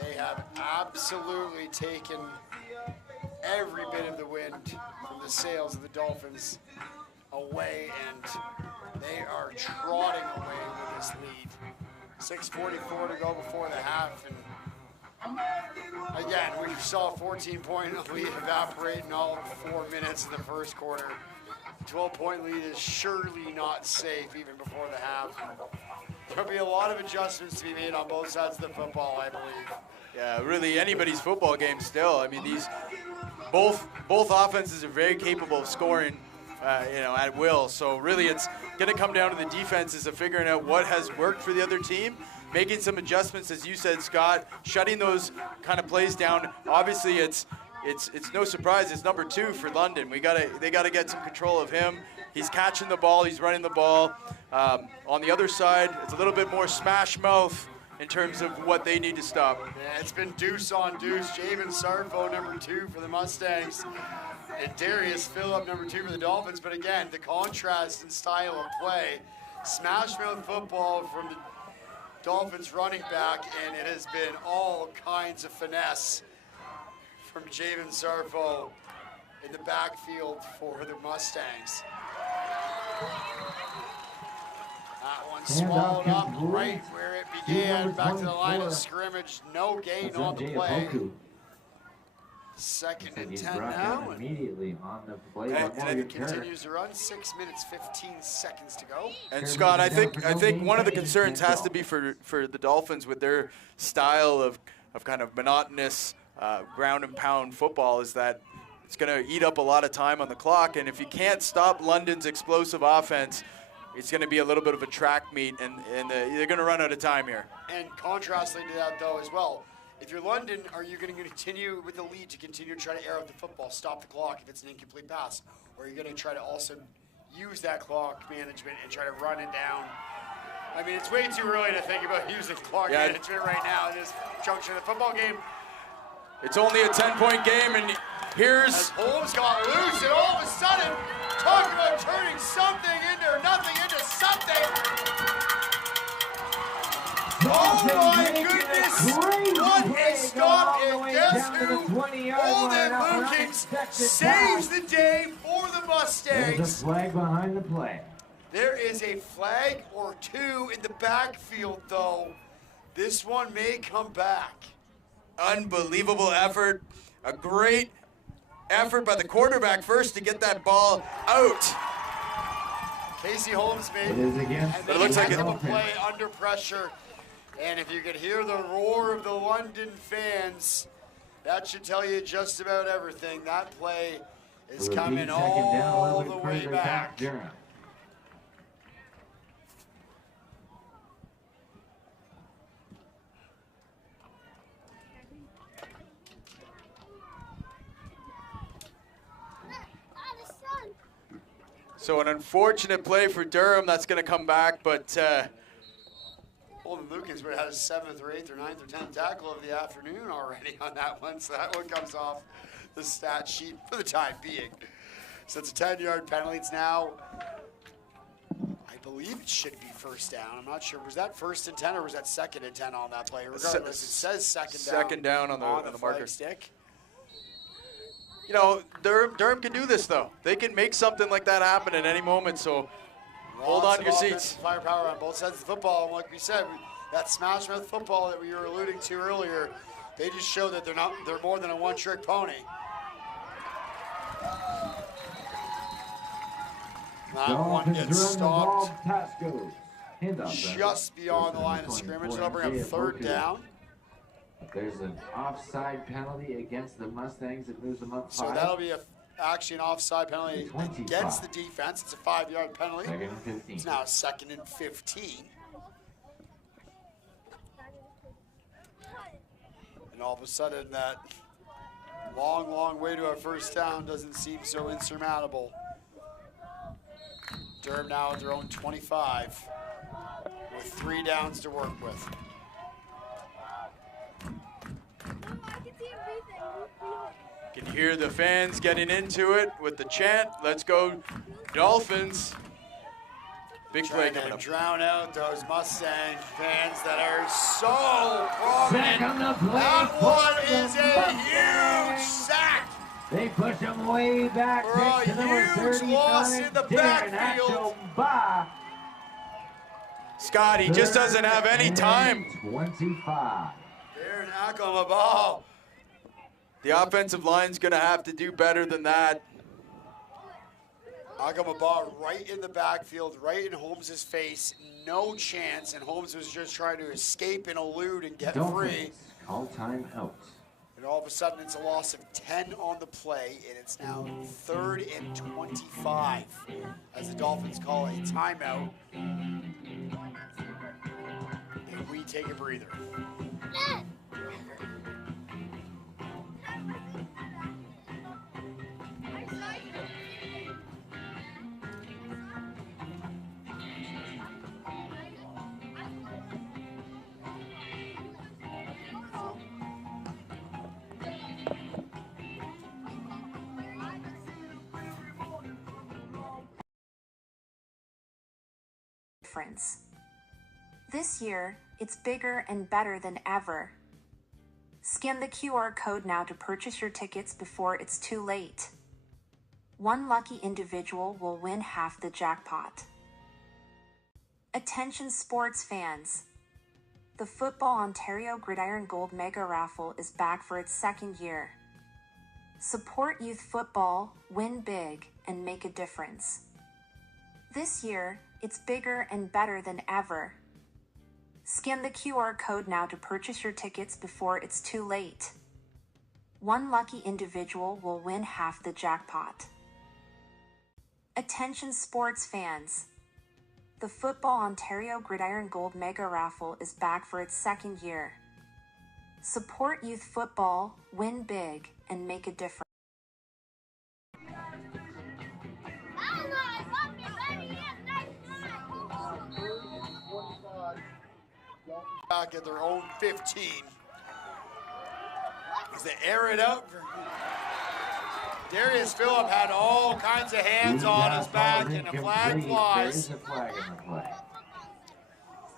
They have absolutely taken every bit of the wind from the sails of the Dolphins away, and they are trotting away with this lead. 6:44 to go before the half, and again, we saw a 14-point lead evaporate in all of 4 minutes of the first quarter. 12-point lead is surely not safe even before the half. There'll be a lot of adjustments to be made on both sides of the football, I believe. Yeah, really anybody's football game still. I mean, these both offenses are very capable of scoring, at will. So really, it's going to come down to the defenses of figuring out what has worked for the other team, making some adjustments, as you said, Scott, shutting those kind of plays down. Obviously, it's no surprise. It's number 2 for London. They got to get some control of him, He's catching the ball. He's running the ball. On the other side, it's a little bit more smash mouth in terms of what they need to stop. Yeah, it's been deuce on deuce. Javen Sarfo, number 2 for the Mustangs, and Darius Phillip, number 2 for the Dolphins. But again, the contrast in style of play, smash mouth football from the Dolphins running back, and it has been all kinds of finesse from Javen Sarfo in the backfield for the Mustangs. That one swallowed up right where it began, back to the line of scrimmage. No gain on the play. Second and 10 now. Immediately on the play. And it continues to run. 6 minutes, 15 seconds to go. And Scott, I think one of the concerns has to be for the Dolphins with their style of kind of monotonous ground and pound football is that it's going to eat up a lot of time on the clock. And if you can't stop London's explosive offense, it's going to be a little bit of a track meet, and they're going to run out of time here. And contrasting to that, though, as well, if you're London, are you going to continue with the lead to continue to try to air out the football, stop the clock if it's an incomplete pass? Or are you going to try to also use that clock management and try to run it down? I mean, it's way too early to think about using clock management right now in this junction of the football game. It's only a 10-point game, and here's... As Holmes got loose, and all of a sudden, talking about turning something into nothing into something. Oh my goodness! What a stop, and guess who? Holden Lukings saves the day for the Mustangs. There's a flag behind the play. There is a flag or two in the backfield, though. This one may come back. Unbelievable effort. A great effort by the quarterback first to get that ball out. Casey Holmes made It is against and But it then looks like a it- play under pressure. And if you could hear the roar of the London fans, that should tell you just about everything. That play is Repeat coming second down, a all little the bit way further back. Durham. So an unfortunate play for Durham. That's going to come back, but Holden Lukens would have had his 7th or 8th or 9th or 10th tackle of the afternoon already on that one. So that one comes off the stat sheet for the time being. So it's a 10-yard penalty. It's now, I believe it should be first down. I'm not sure. Was that first and 10 or was that second and 10 on that play? Regardless, it says second down on the flag marker. stick. You know, Durham can do this, though. They can make something like that happen at any moment, so hold on to your seats. Firepower on both sides of the football. And like we said, that smash mouth football that we were alluding to earlier, they just show that they're more than a one-trick pony. That one gets stopped just beyond the line of scrimmage. That'll bring up third down. There's an offside penalty against the Mustangs that moves them up 5. So that'll be actually an offside penalty 25. against the defense. It's a 5-yard penalty. Second and 15. It's now 2nd and 15. And all of a sudden, that long, long way to a first down doesn't seem so insurmountable. Durham now at their own 25 with 3 downs to work with. You can hear the fans getting into it with the chant. Let's go Dolphins. Big play Trying coming to up. drown out those Mustang fans that are so prominent. Sack on the play. That one is a huge sack. They push him way back. For a to number huge 39, loss in the Darren backfield. Achomba. Scott, he just doesn't have any And time. 25. Darren Achomba. The offensive line's going to have to do better than that. Achomba right in the backfield, right in Holmes' face. No chance, and Holmes was just trying to escape and elude and get free. Dolphins call time out. And all of a sudden, it's a loss of 10 on the play, and it's now 3rd and 25 as the Dolphins call a timeout. And we take a breather. difference. This year, it's bigger and better than ever. Scan the QR code now to purchase your tickets before it's too late. One lucky individual will win half the jackpot. Attention sports fans! The Football Ontario Gridiron Gold Mega Raffle is back for its second year. Support youth football, win big, and make a difference. This year, it's bigger and better than ever. Scan the QR code now to purchase your tickets before it's too late. One lucky individual will win half the jackpot. Attention sports fans! The Football Ontario Gridiron Gold Mega Raffle is back for its second year. Support youth football, win big, and make a difference. Back at their own 15. As they air it out. Darius Phillip had all kinds of hands on his back, and a flag flies. There is a flag in the play.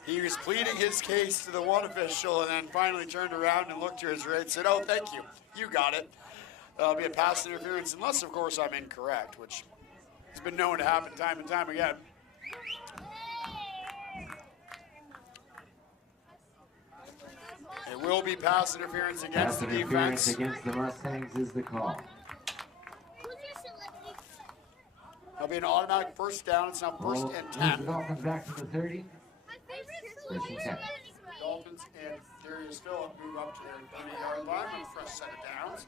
He was pleading his case to the one official and then finally turned around and looked to his right and said, "Oh, thank you. You got it. That'll be a pass interference, unless, of course, I'm incorrect," which has been known to happen time and time again. It will be pass interference against the Interference defense. against the Mustangs is the call. That'll be an automatic first down. It's now first and Moves 10. the Dolphins back to the 30. First and 10. Dolphins and Darius Phillip move up to their 30-yard line on a fresh set of downs.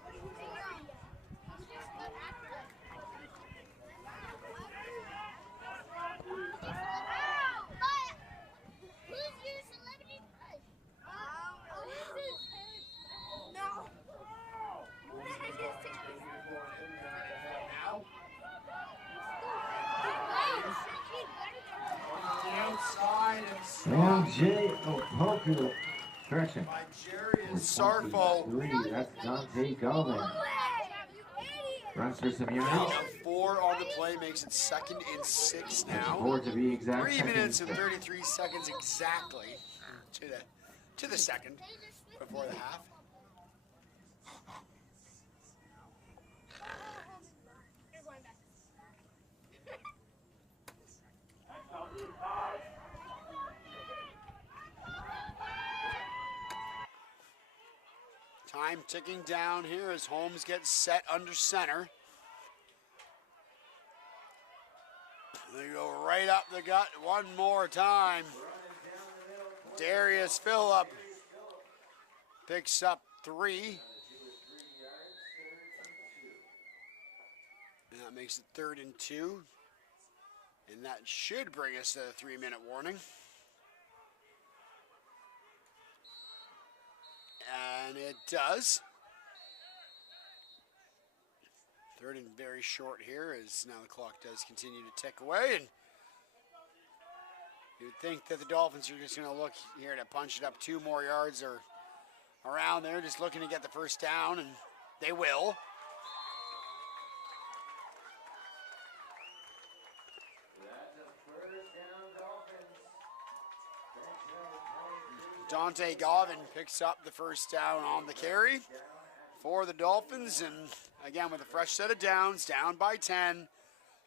And Jay Opoku, correction. By Jarius Sarfo. 3, that's Dante Galvin. Runs for some yards. 4 on the play makes it 2nd and 6 now. 4 to be exact. 3 second minutes and and 33 seconds exactly to the second before the half. Time ticking down here as Holmes gets set under center. They go right up the gut one more time. Darius Phillip picks up 3. And that makes it 3rd and 2. And that should bring us to the 3-minute warning. And it does. 3rd and very short here as now the clock does continue to tick away. And you would think that the Dolphins are just going to look here to punch it up 2 more yards or around there, just looking to get the first down, and they will. Dante Galvin picks up the first down on the carry for the Dolphins, and again with a fresh set of downs, down by 10,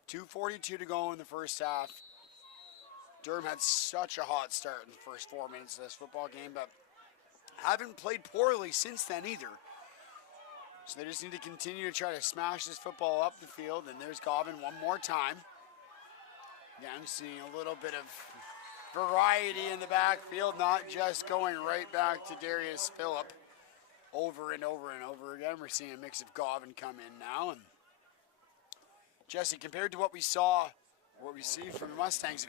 2:42 to go in the first half. Durham had such a hot start in the first 4 minutes of this football game, but haven't played poorly since then either. So they just need to continue to try to smash this football up the field, and there's Galvin one more time. Again, seeing a little bit of variety in the backfield, not just going right back to Darius Phillip over and over and over again. We're seeing a mix of Galvin come in now. And Jesse, compared to what we see from the Mustangs,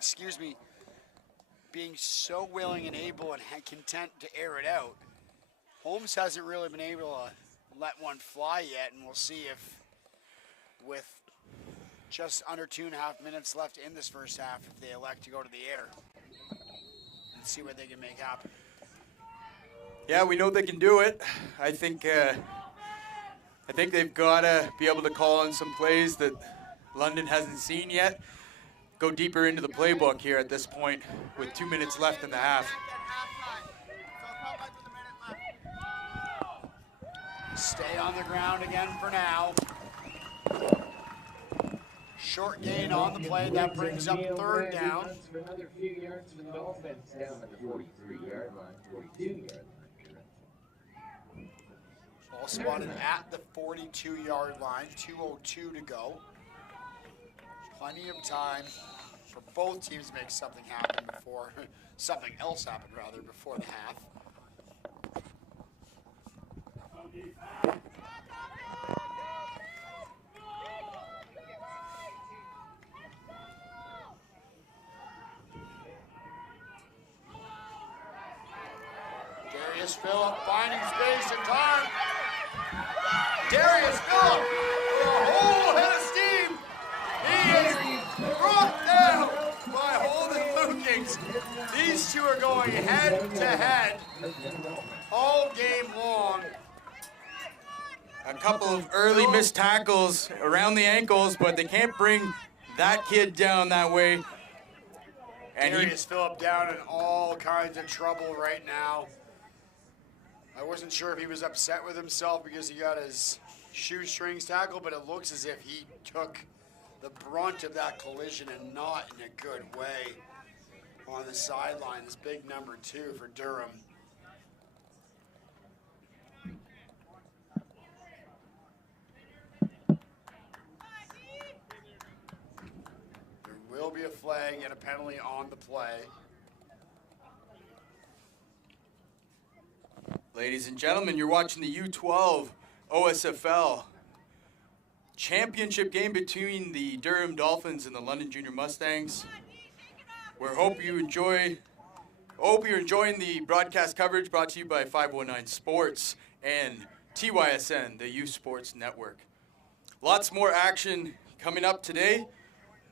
being so willing and able and content to air it out, Holmes hasn't really been able to let one fly yet, and we'll see if with just under 2.5 minutes left in this first half, if they elect to go to the air and see what they can make happen. Yeah, we know they can do it. I think they've got to be able to call on some plays that London hasn't seen yet. go deeper into the playbook here at this point with 2 minutes left in the half. Stay on the ground again for now. Short gain on the play. That brings up third down. For another few yards for the Dolphins down at the 43-yard line, 42-yard line. Ball spotted at the 42-yard line. 2:02 to go. Plenty of time for both teams to make something happen before, something else happen rather, before the half. Darius Phillip finding space and time. Darius Phillip with a whole head of steam. He is brought down by Holden Lukings. These two are going head to head all game long. A couple of early missed tackles around the ankles, but they can't bring that kid down that way. And Darius Phillip down in all kinds of trouble right now. I wasn't sure if he was upset with himself because he got his shoestrings tackled, but it looks as if he took the brunt of that collision and not in a good way on the sideline. This big number 2 for Durham. There will be a flag and a penalty on the play. ladies and gentlemen, you're watching the U12 OSFL championship game between the Durham Dolphins and the London Junior Mustangs. We hope you're enjoying the broadcast coverage brought to you by 519 Sports and TYSN, the Youth Sports Network. Lots more action coming up today.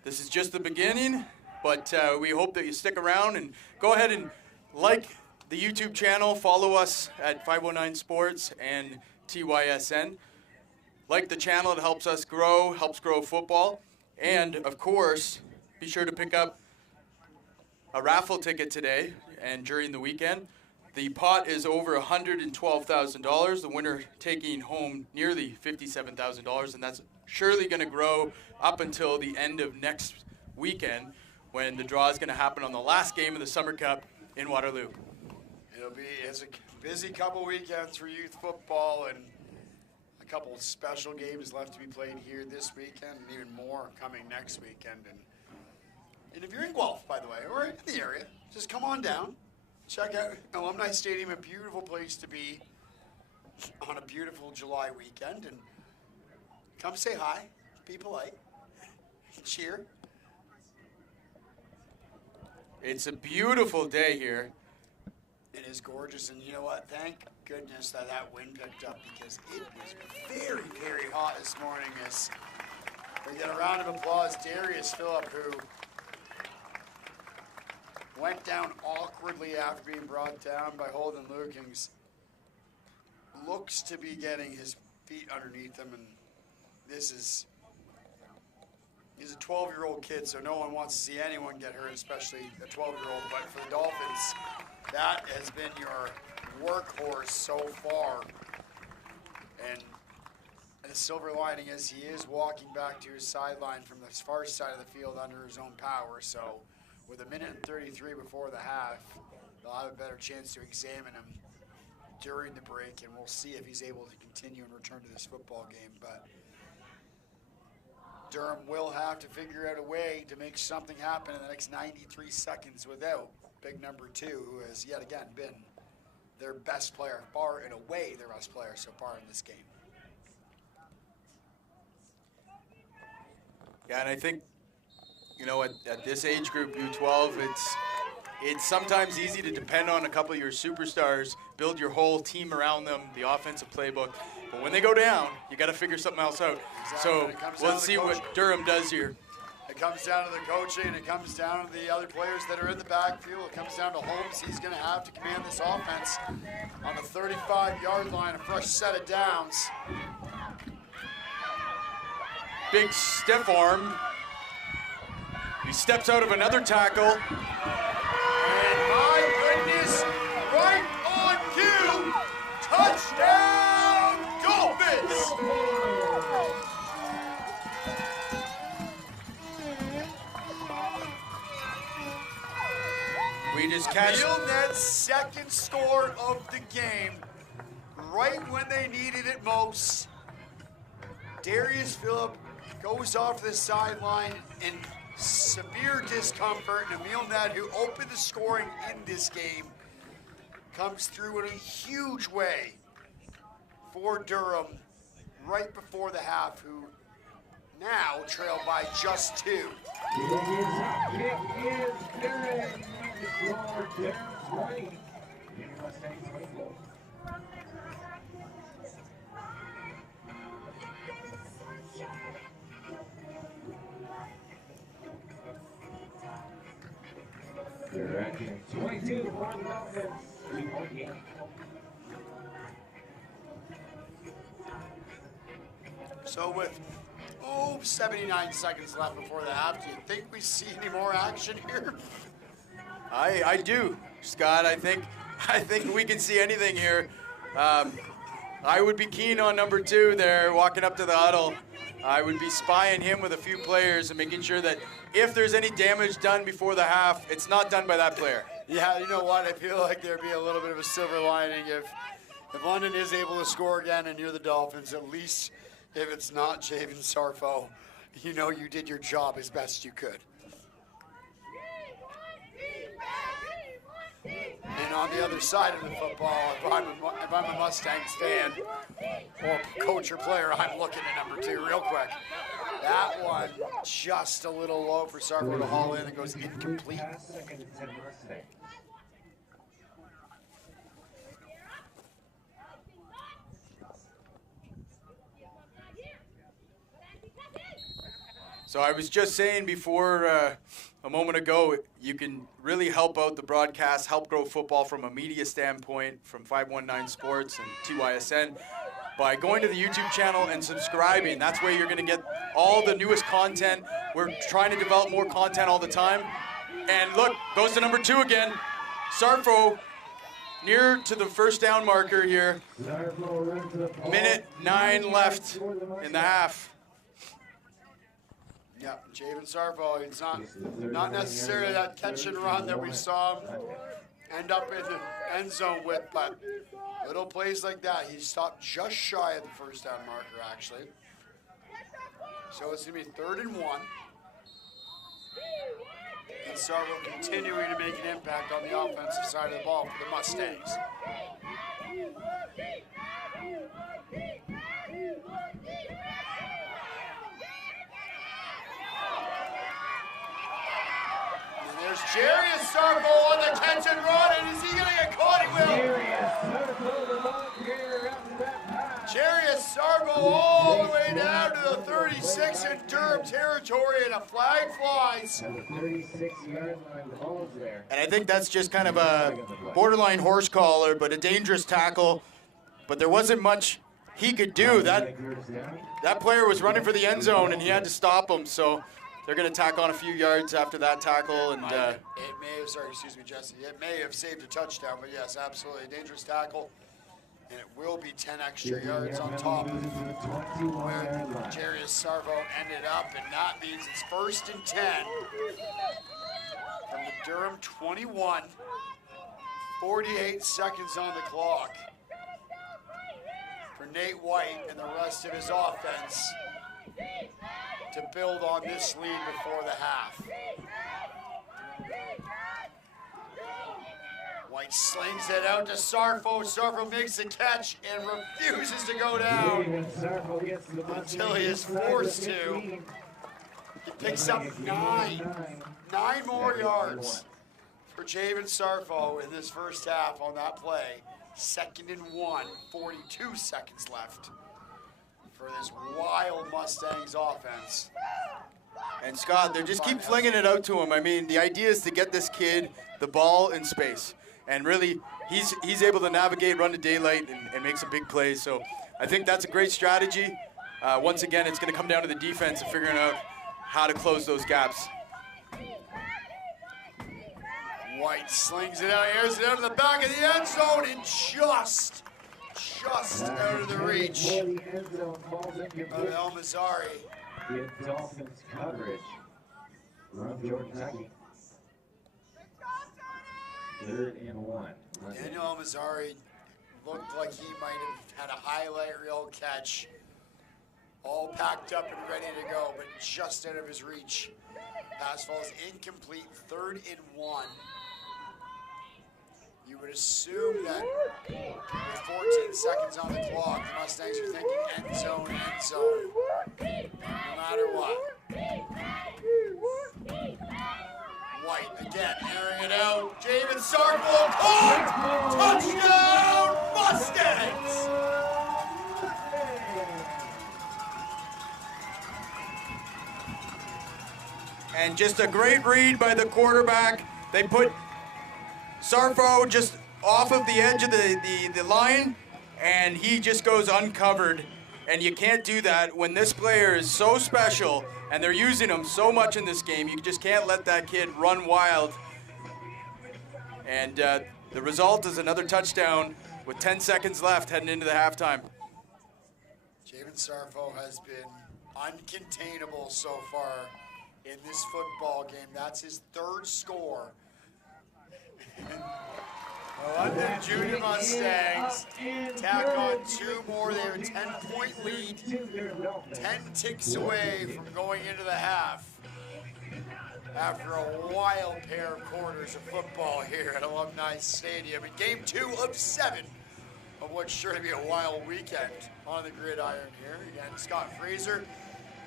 This is just the beginning, but we hope that you stick around and go ahead and like the YouTube channel, follow us at 519 Sports and TYSN. Like the channel, it helps us grow, helps grow football. And of course, be sure to pick up a raffle ticket today and during the weekend. The pot is over $112,000, the winner taking home nearly $57,000, and that's surely going to grow up until the end of next weekend when the draw is going to happen on the last game of the Summer Cup in Waterloo. It's a busy couple weekends for youth football and a couple of special games left to be played here this weekend and even more coming next weekend. And if you're in Guelph, by the way, or in the area, just come on down. Check out Alumni Stadium, a beautiful place to be on a beautiful July weekend. And come say hi, be polite, cheer. It's a beautiful day here. It is gorgeous, and you know what? Thank goodness that wind picked up because it was very, very hot this morning. As we get a round of applause, Darius Phillip, who went down awkwardly after being brought down by Holden Lukings, looks to be getting his feet underneath him, and he's a 12-year-old kid, so no one wants to see anyone get hurt, especially a 12-year-old. But for the Dolphins, that has been your workhorse so far. And the silver lining is he is walking back to his sideline from the far side of the field under his own power. So with 1:33 before the half, they'll have a better chance to examine him during the break, and we'll see if he's able to continue and return to this football game. But Durham will have to figure out a way to make something happen in the next 93 seconds without big number 2, who has yet again been their best player, far and away their best player so far in this game. Yeah, and I think, at this age group, U12, it's sometimes easy to depend on a couple of your superstars, build your whole team around them, the offensive playbook. But when they go down, you got to figure something else out. Exactly. So let's see what Durham does here. It comes down to the coaching. It comes down to the other players that are in the backfield. It comes down to Holmes. He's going to have to command this offense on the 35-yard line. A fresh set of downs. Big stiff arm. He steps out of another tackle. And my goodness, right on cue, touchdown Dolphins! We just catch. Milnet's second score of the game, right when they needed it most. Darius Phillip goes off the sideline in severe discomfort, and Emil Ned, who opened the scoring in this game, comes through in a huge way for Durham right before the half, who now trail by just 2. They're at 22 for the Dolphins. 3-point game. So with 79 seconds left before the half, do you think we see any more action here? I do, Scott. I think we can see anything here. I would be keen on number 2 there, walking up to the huddle. I would be spying him with a few players and making sure that if there's any damage done before the half, it's not done by that player. Yeah, you know what? I feel like there'd be a little bit of a silver lining if London is able to score again and you're the Dolphins, at least if it's not Javen Sarfo, you know you did your job as best you could. And on the other side of the football, if I'm a Mustangs fan or coach or player, I'm looking at number 2 real quick. That one just a little low for Sarko to haul in and goes incomplete. So I was just saying before a moment ago, you can really help out the broadcast, help grow football from a media standpoint from 519 Sports and TYSN by going to the YouTube channel and subscribing. That's where you're going to get all the newest content. We're trying to develop more content all the time. And look, goes to number 2 again. Sarfo near to the first down marker here. Minute 9 left in the half. Yeah, Javen Sarfo, it's not necessarily that catch and run that we saw him end up in the end zone with, but little plays like that. He stopped just shy of the first down marker, actually. So it's going to be 3rd and 1. And Sarfo continuing to make an impact on the offensive side of the ball for the Mustangs. There's Jarius Sarko on the catch and run, and is he going to get caught? He will. Jarius Sarko all the way down to the 36 in Durham territory, and a flag flies. And I think that's just kind of a borderline horse collar, but a dangerous tackle. But there wasn't much he could do. That player was running for the end zone, and he had to stop him. So they're going to tack on a few yards after that tackle. And it may have, sorry, excuse me, Jesse. It may have saved a touchdown, but yes, absolutely a dangerous tackle. And it will be 10 extra yards on top of where Jarius Sarvo ended up, and that means it's 1st and 10 from the Durham 21. 48 seconds on the clock for Nate White and the rest of his offense to build on this lead before the half. White slings it out to Sarfo. Sarfo makes the catch and refuses to go down until he is forced to. He picks up 9 more yards for Javen Sarfo in this first half on that play. 2nd and 1, 42 seconds left for this wild Mustangs offense. And Scott, they just keep flinging it out to him. I mean, the idea is to get this kid the ball in space. And really, he's able to navigate, run to daylight, and make some big plays. So I think that's a great strategy. Once again, it's going to come down to the defense and figuring out how to close those gaps. White slings it out, airs it out of the back of the end zone, and just out of the reach of El Mazzari. Good Dolphins coverage from Jordan Tucky. 3rd and 1. Daniel El Mazzari looked like he might have had a highlight reel catch, all packed up and ready to go, but just out of his reach. Pass falls incomplete, 3rd and 1. You would assume that with 14 seconds on the clock, the Mustangs are thinking end zone, no matter what. White again, airing it out. Jamin Sarko caught! Touchdown, Mustangs! And just a great read by the quarterback. They put Sarfo just off of the edge of the line, and he just goes uncovered. And you can't do that when this player is so special, and they're using him so much in this game. You just can't let that kid run wild. And the result is another touchdown with 10 seconds left heading into the halftime. Jamin Sarfo has been uncontainable so far in this football game. That's his 3rd score. The London Junior Mustangs tack on 2 more. They have a 10-point lead, 10 ticks away from going into the half after a wild pair of quarters of football here at Alumni Stadium in game 2 of 7 of what's sure to be a wild weekend on the gridiron here. Again, Scott Fraser,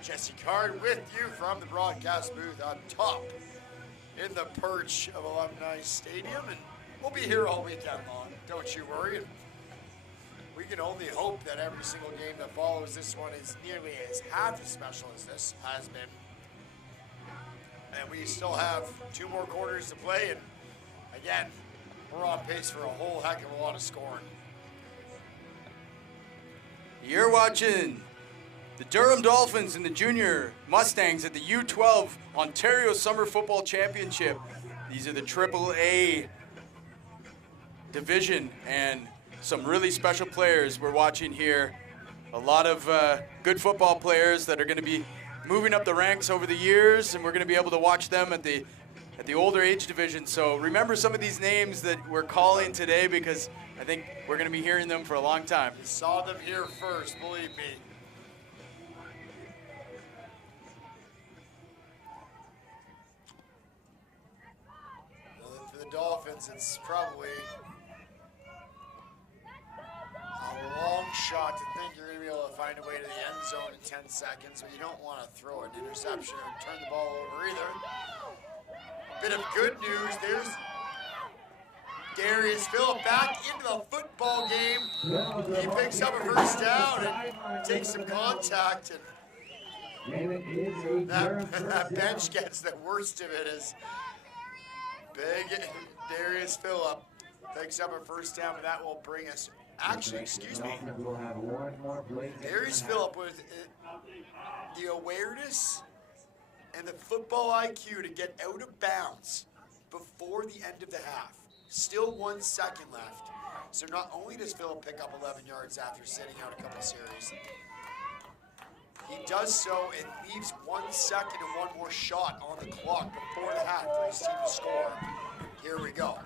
Jesse Card with you from the broadcast booth on top in the perch of Alumni Stadium, and we'll be here all weekend long, don't you worry. And we can only hope that every single game that follows this one is nearly as half as special as this has been. And we still have 2 more quarters to play, and again, we're on pace for a whole heck of a lot of scoring. You're watching the Durham Dolphins and the Junior Mustangs at the U12 Ontario Summer Football Championship. These are the AAA division, and some really special players we're watching here. A lot of good football players that are going to be moving up the ranks over the years, and we're going to be able to watch them at the older age division. So remember some of these names that we're calling today, because I think we're going to be hearing them for a long time. You saw them here first, believe me. For the Dolphins, it's probably a long shot to think you're going to be able to find a way to the end zone in 10 seconds, but you don't want to throw an interception or turn the ball over either. Bit of good news, there's Darius Phillip back into the football game. He picks up a first down and takes some contact, and that bench gets the worst of it as big Darius Phillip picks up a first down, and that will bring us, actually, excuse me, Darius Phillip with the awareness and the football IQ to get out of bounds before the end of the half. Still 1 second left. So not only does Phillip pick up 11 yards after sitting out a couple series, he does so and leaves 1 second and 1 more shot on the clock before the half for his team to score. Here we go.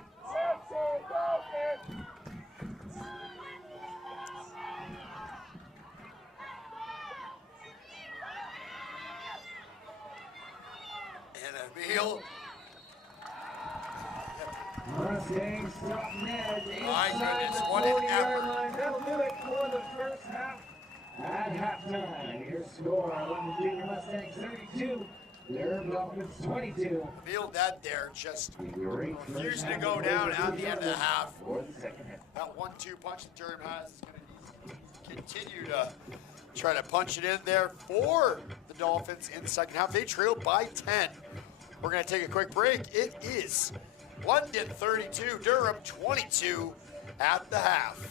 And Emil. Mustangs stop Ned. My goodness, what an effort. That'll do it for the first half. At halftime, your score on the Junior Mustangs 32, Durham Dolphins 22. Emil Ned there just refusing to go down at the end of the half. That 1-2 punch that Durham has is going to continue to try to punch it in there for the Dolphins in the second half. They trail by 10. We're going to take a quick break. It is London 32, Durham 22 at the half.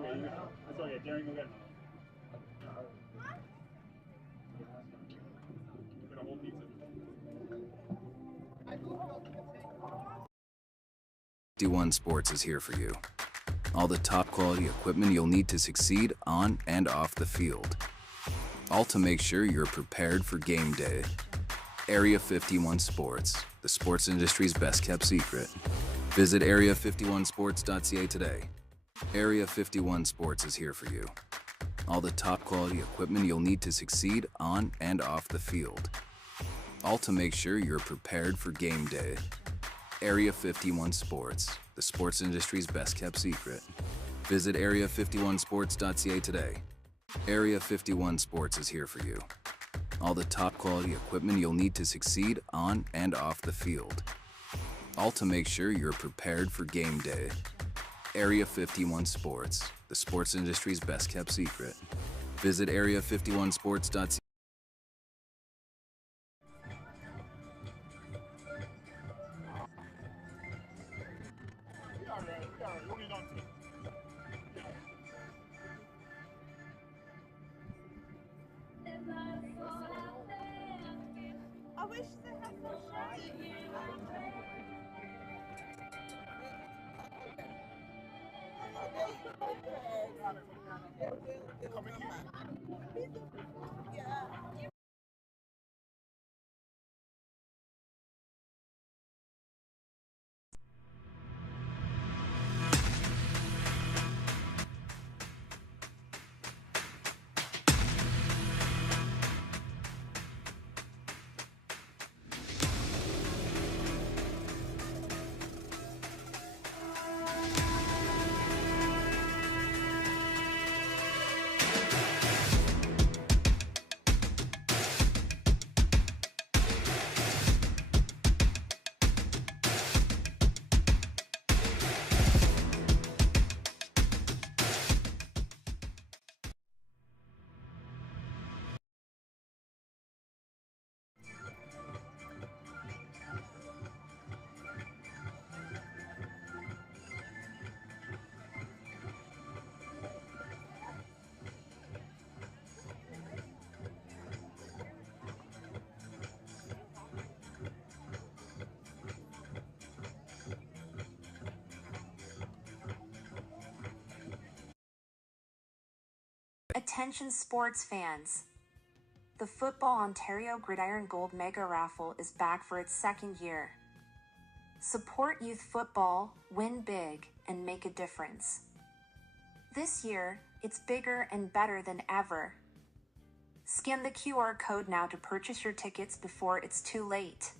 okay. It's okay. Darren, go get another. Get a whole pizza. 51 Sports is here for you. All the top quality equipment you'll need to succeed on and off the field. All to make sure you're prepared for game day. Area 51 Sports, the sports industry's best kept secret. Visit area51sports.ca today. Area 51 Sports is here for you. All the top quality equipment you'll need to succeed on and off the field. All to make sure you're prepared for game day. Area 51 Sports, the sports industry's best kept secret. Visit area51sports.ca today. Area 51 Sports is here for you. All the top quality equipment you'll need to succeed on and off the field. All to make sure you're prepared for game day. Area 51 Sports, the sports industry's best kept secret. Visit area51sports.ca. I wish they had more shade. Attention sports fans. The Football Ontario Gridiron Gold Mega Raffle is back for its second year. Support youth football, win big, and make a difference. This year, it's bigger and better than ever. Scan the QR code now to purchase your tickets before it's too late.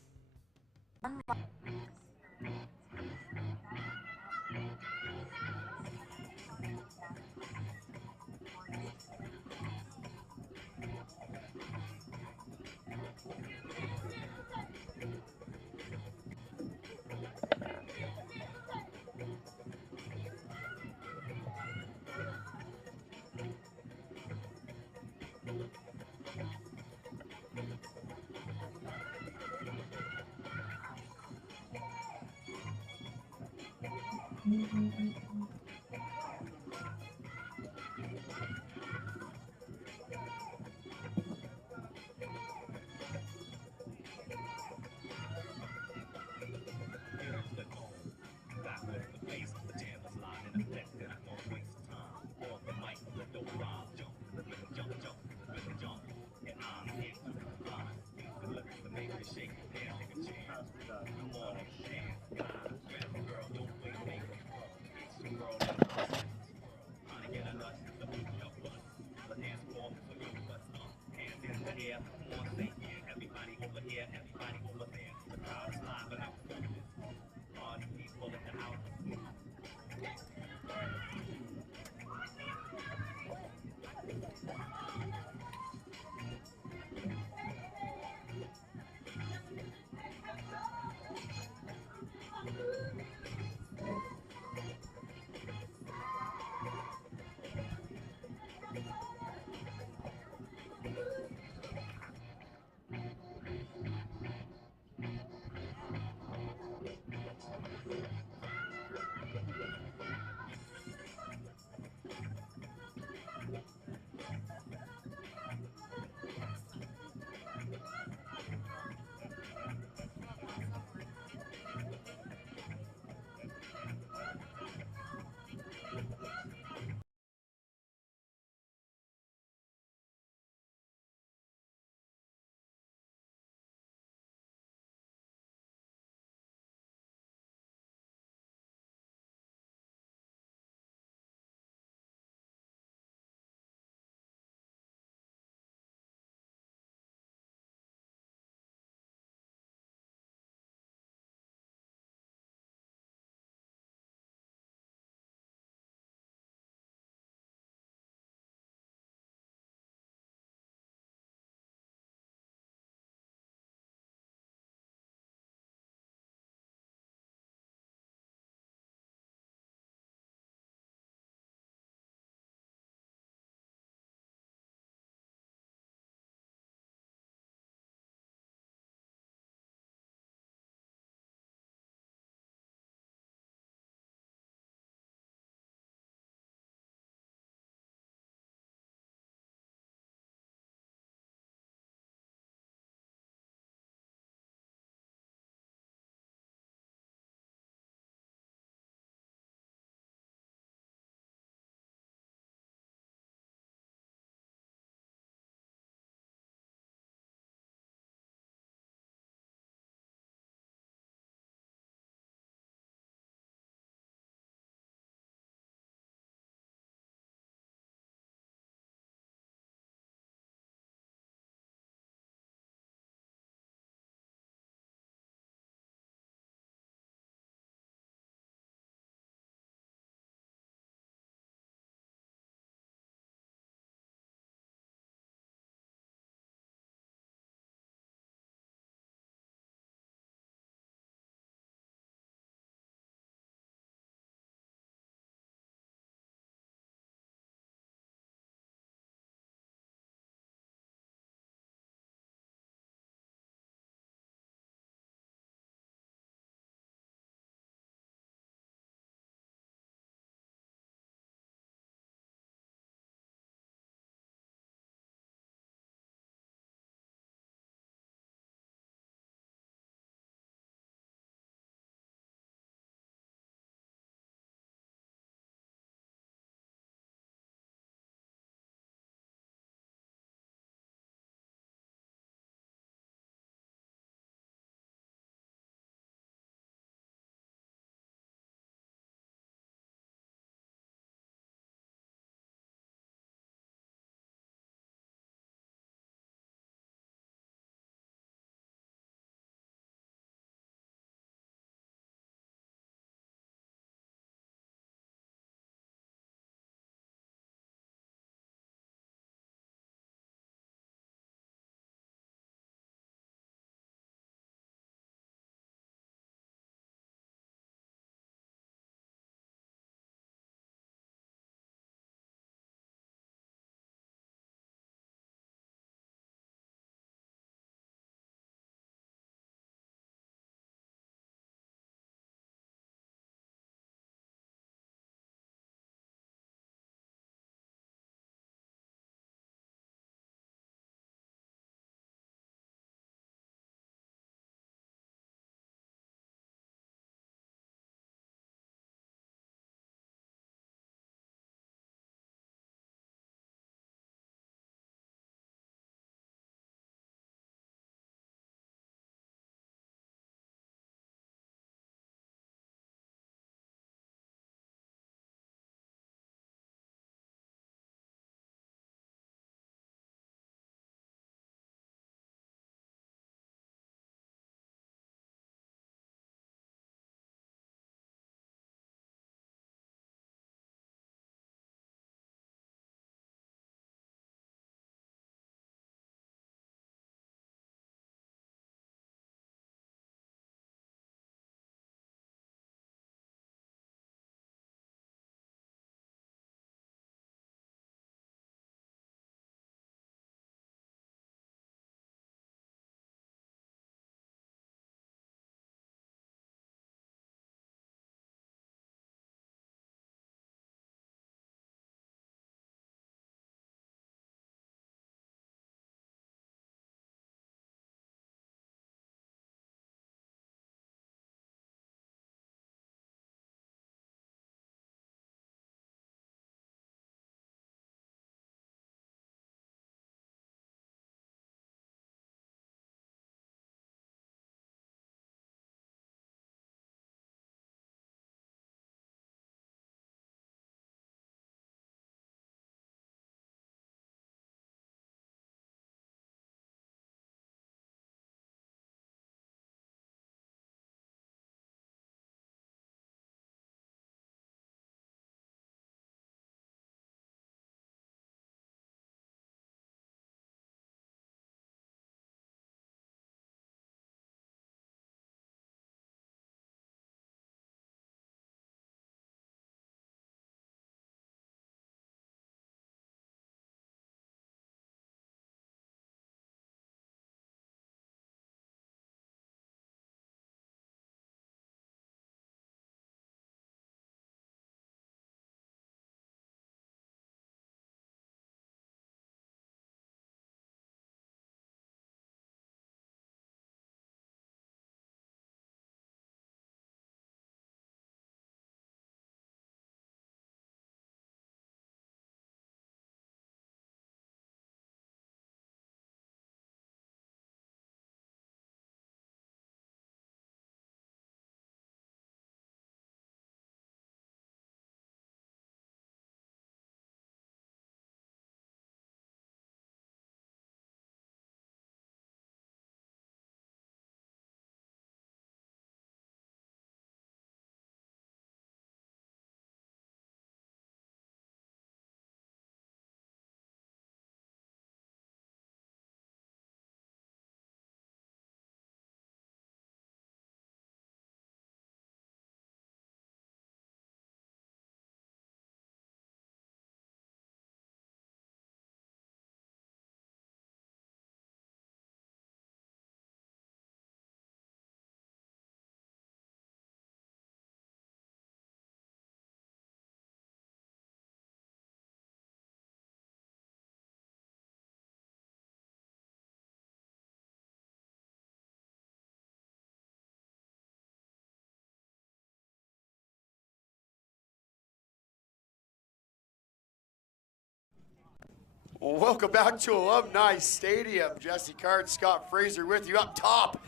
Well, welcome back to Alumni Stadium. Jesse Card, Scott Fraser with you up top.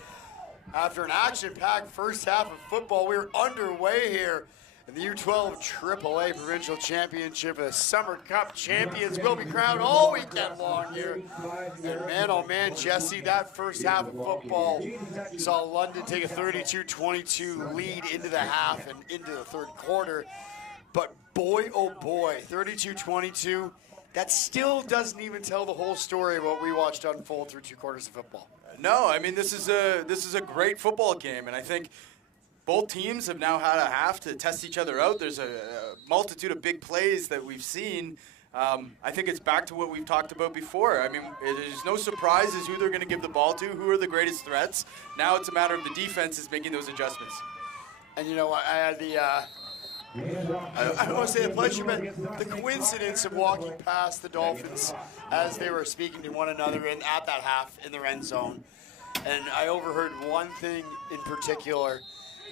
After an action-packed first half of football, we're underway here in the U12 AAA Provincial Championship. The Summer Cup champions will be crowned all weekend long here. And man, oh man, Jesse, that first half of football saw London take a 32-22 lead into the half and into the third quarter. But boy, oh boy, 32-22, that still doesn't even tell the whole story of what we watched unfold through 2 quarters of football. No, I mean, this is a great football game, and I think both teams have now had a half to test each other out. There's a multitude of big plays that we've seen. I think it's back to what we've talked about before. I mean, there's no surprises who they're going to give the ball to, who are the greatest threats. Now it's a matter of the defenses making those adjustments. And you know, I had the I don't want to say the pleasure, but the coincidence of walking past the Dolphins as they were speaking to one another at that half in their end zone. And I overheard one thing in particular,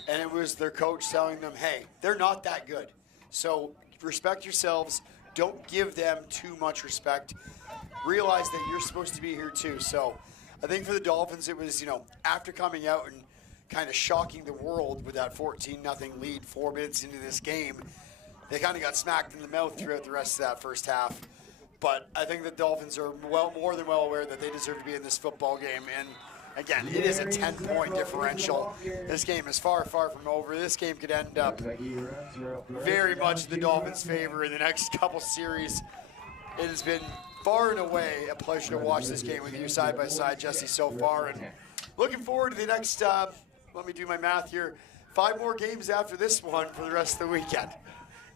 and it was their coach telling them, hey, they're not that good. So respect yourselves. Don't give them too much respect. Realize that you're supposed to be here too. So I think for the Dolphins, it was, you know, after coming out and kind of shocking the world with that 14-0 lead 4 minutes into this game, they kind of got smacked in the mouth throughout the rest of that first half. But I think the Dolphins are more than well aware that they deserve to be in this football game. And again, it is a 10-point differential. This game is far, far from over. This game could end up very much in the Dolphins' favor in the next couple series. It has been far and away a pleasure to watch this game with you side by side, Jesse, so far. And looking forward to the next, let me do my math here, 5 more games after this one for the rest of the weekend.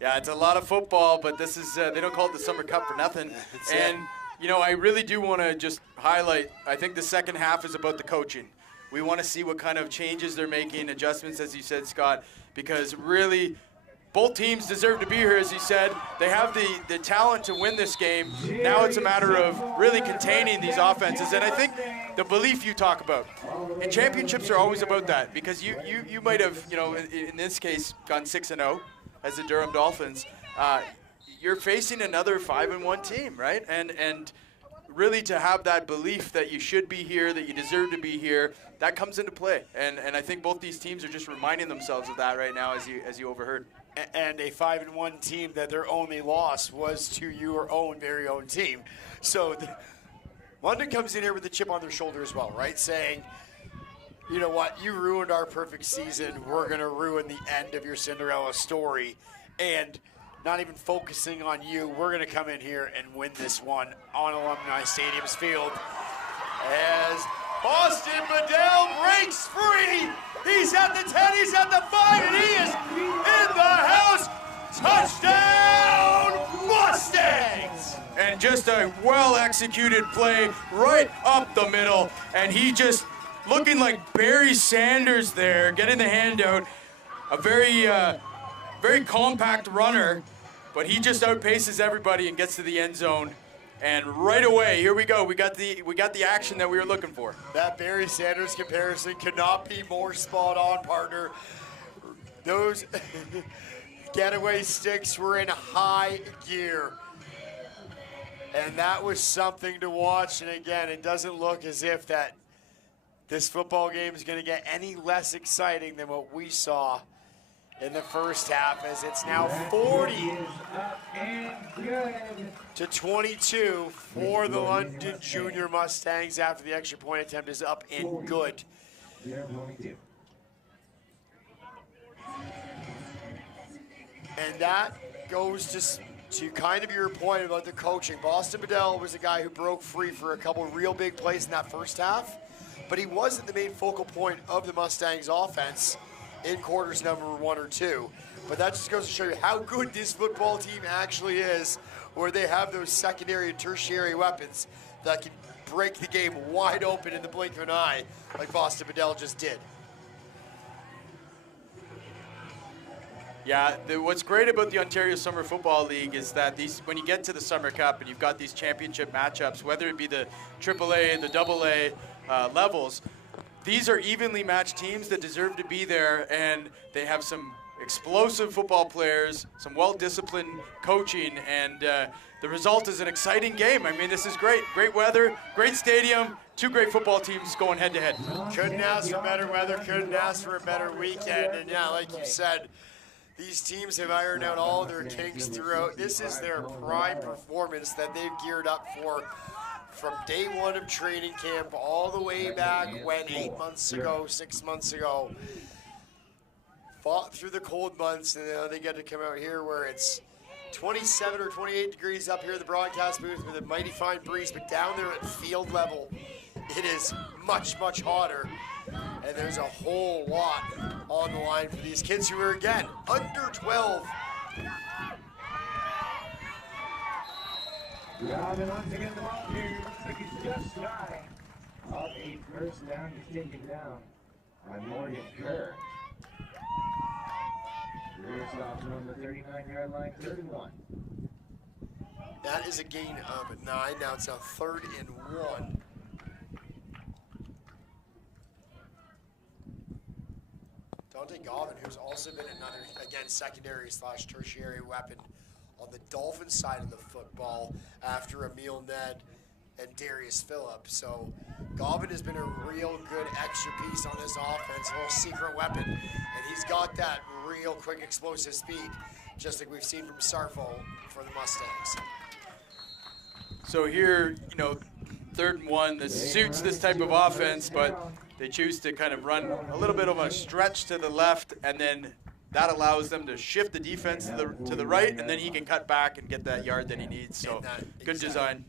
Yeah, it's a lot of football, but this is, they don't call it the Summer Cup for nothing. And, you know, I really do want to just highlight, I think the second half is about the coaching. We want to see what kind of changes they're making, adjustments, as you said, Scott, because really both teams deserve to be here, as you said. They have the talent to win this game. Now it's a matter of really containing these offenses. And I think the belief you talk about, and championships are always about that, because you might have, you know, in this case, gone 6-0 as the Durham Dolphins. You're facing another 5-1 team, right? And really to have that belief that you should be here, that you deserve to be here, that comes into play. And I think both these teams are just reminding themselves of that right now, as you overheard. And a 5-1 team that their only loss was to your own very own team. So London comes in here with a chip on their shoulder as well, right? Saying, you know what, you ruined our perfect season. We're going to ruin the end of your Cinderella story. And not even focusing on you, we're going to come in here and win this one on Alumni Stadium's field. As Boston Bedell breaks free. He's at the 10, he's at the 5, and he is in the house. Touchdown, Mustangs! And just a well-executed play right up the middle. And he just looking like Barry Sanders there, getting the handout. A very compact runner, but he just outpaces everybody and gets to the end zone. And right away, here we go. We got the action that we were looking for. That Barry Sanders comparison could not be more spot on, partner. Those getaway sticks were in high gear. And that was something to watch. And again, it doesn't look as if that this football game is going to get any less exciting than what we saw in the first half, as it's now 40-22 for the London Junior Mustangs after the extra point attempt is up and good. And that goes to kind of your point about the coaching. Boston Bedell was a guy who broke free for a couple real big plays in that first half, but he wasn't the main focal point of the Mustangs offense in quarters number 1 or 2. But that just goes to show you how good this football team actually is, where they have those secondary and tertiary weapons that can break the game wide open in the blink of an eye, like Boston Bedell just did. Yeah, what's great about the Ontario Summer Football League is that when you get to the Summer Cup and you've got these championship matchups, whether it be the AAA, the AA levels, these are evenly matched teams that deserve to be there, and they have some explosive football players, some well-disciplined coaching, and the result is an exciting game. I mean, this is great. Great weather, great stadium, two great football teams going head-to-head. Couldn't ask for better weather, couldn't ask for a better weekend. And yeah, like you said, these teams have ironed out all their kinks throughout. This is their prime performance that they've geared up for from day one of training camp all the way back when 8 months ago, 6 months ago. Fought through the cold months, and now they get to come out here where it's 27 or 28 degrees up here at the broadcast booth with a mighty fine breeze, but down there at field level, it is much, much hotter. And there's a whole lot on the line for these kids who are, again, under 12. Robin once again the ball here. Looks like he's just shy of a first down. He's taken down by Morgan Kerr. First off on the 39-yard line, 31. That is a gain of 9. Now it's a 3rd and 1. Dante Govan, who's also been another, again, secondary / tertiary weapon on the Dolphins side of the football after Emil Ned and Darius Phillip. So Govan has been a real good extra piece on this offense, a little secret weapon. And he's got that real quick explosive speed, just like we've seen from Sarfo for the Mustangs. So here, 3rd and 1, this suits this type of offense, but they choose to kind of run a little bit of a stretch to the left, and then that allows them to shift the defense to the right, and then he can cut back and get that yard that he needs. So good design.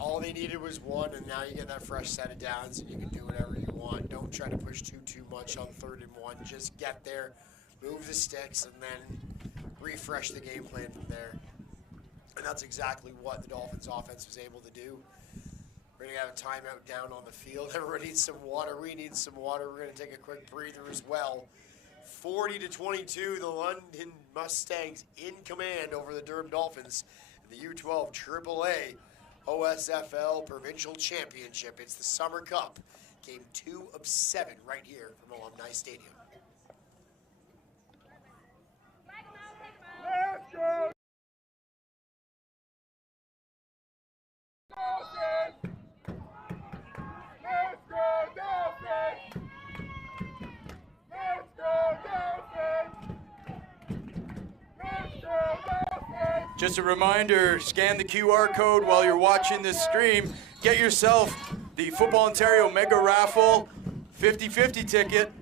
All they needed was 1, and now you get that fresh set of downs, and you can do whatever you want. Don't try to push too much on 3rd and 1. Just get there, move the sticks, and then refresh the game plan from there. And that's exactly what the Dolphins offense was able to do. We're going to have a timeout down on the field. Everyone needs some water. We need some water. We're going to take a quick breather as well. 40-22, the London Mustangs in command over the Durham Dolphins in the U12 AAA OSFL Provincial Championship. It's the Summer Cup. Game 2 of 7 right here from Alumni Stadium. Let's go! Let's go, Dolphins! Let's go, Dolphins! Let's go, Dolphins! Just a reminder, scan the QR code while you're watching this stream. Get yourself the Football Ontario Mega Raffle 50-50 ticket.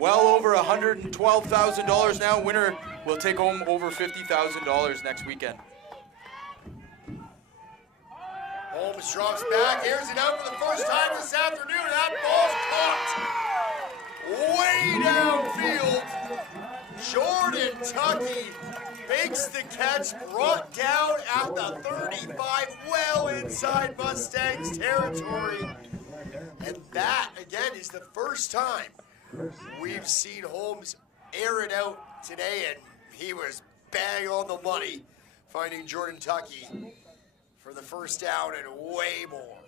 Well over $112,000 now. Winner will take home over $50,000 next weekend. Holmes drops back, airs it out for the first time this afternoon. That ball's caught way downfield. Jordan Tuckey makes the catch, brought down at the 35, well inside Mustangs territory. And that, again, is the first time we've seen Holmes air it out today, and he was bang on the money, finding Jordan Tuckey for the first down and way more.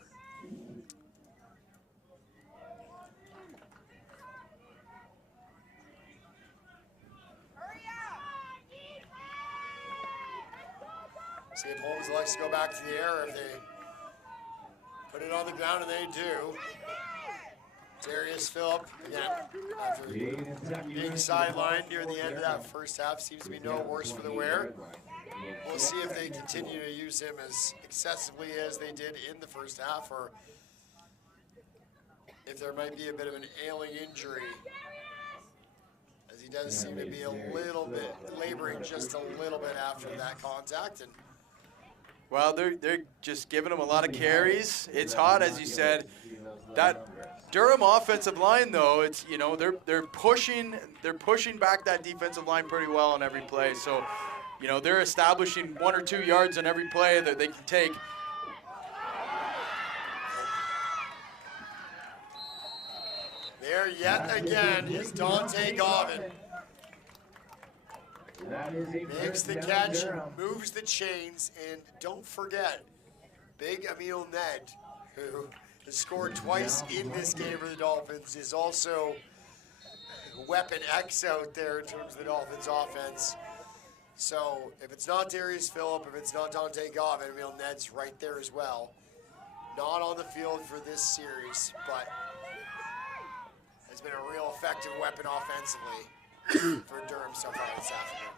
See if Holmes likes to go back to the air, if they put it on the ground, and they do. Darius Phillip, again, after being sidelined near the end of that first half, seems to be no worse for the wear. We'll see if they continue to use him as excessively as they did in the first half, or if there might be a bit of an ailing injury, as he does seem to be a little bit laboring just a little bit after that contact. And well, they're just giving him a lot of carries. It's hot, as you said. That Durham offensive line, though, it's they're pushing back that defensive line pretty well on every play. So, they're establishing 1 or 2 yards on every play that they can take. There yet again is Dante Govan. Makes the catch, moves the chains, and don't forget, big Emil Ned, who has scored twice in this game for the Dolphins, is also weapon X out there in terms of the Dolphins offense. So if it's not Darius Phillip, if it's not Dante Gavin, Ned's right there as well. Not on the field for this series, but has been a real effective weapon offensively for Durham so far this afternoon.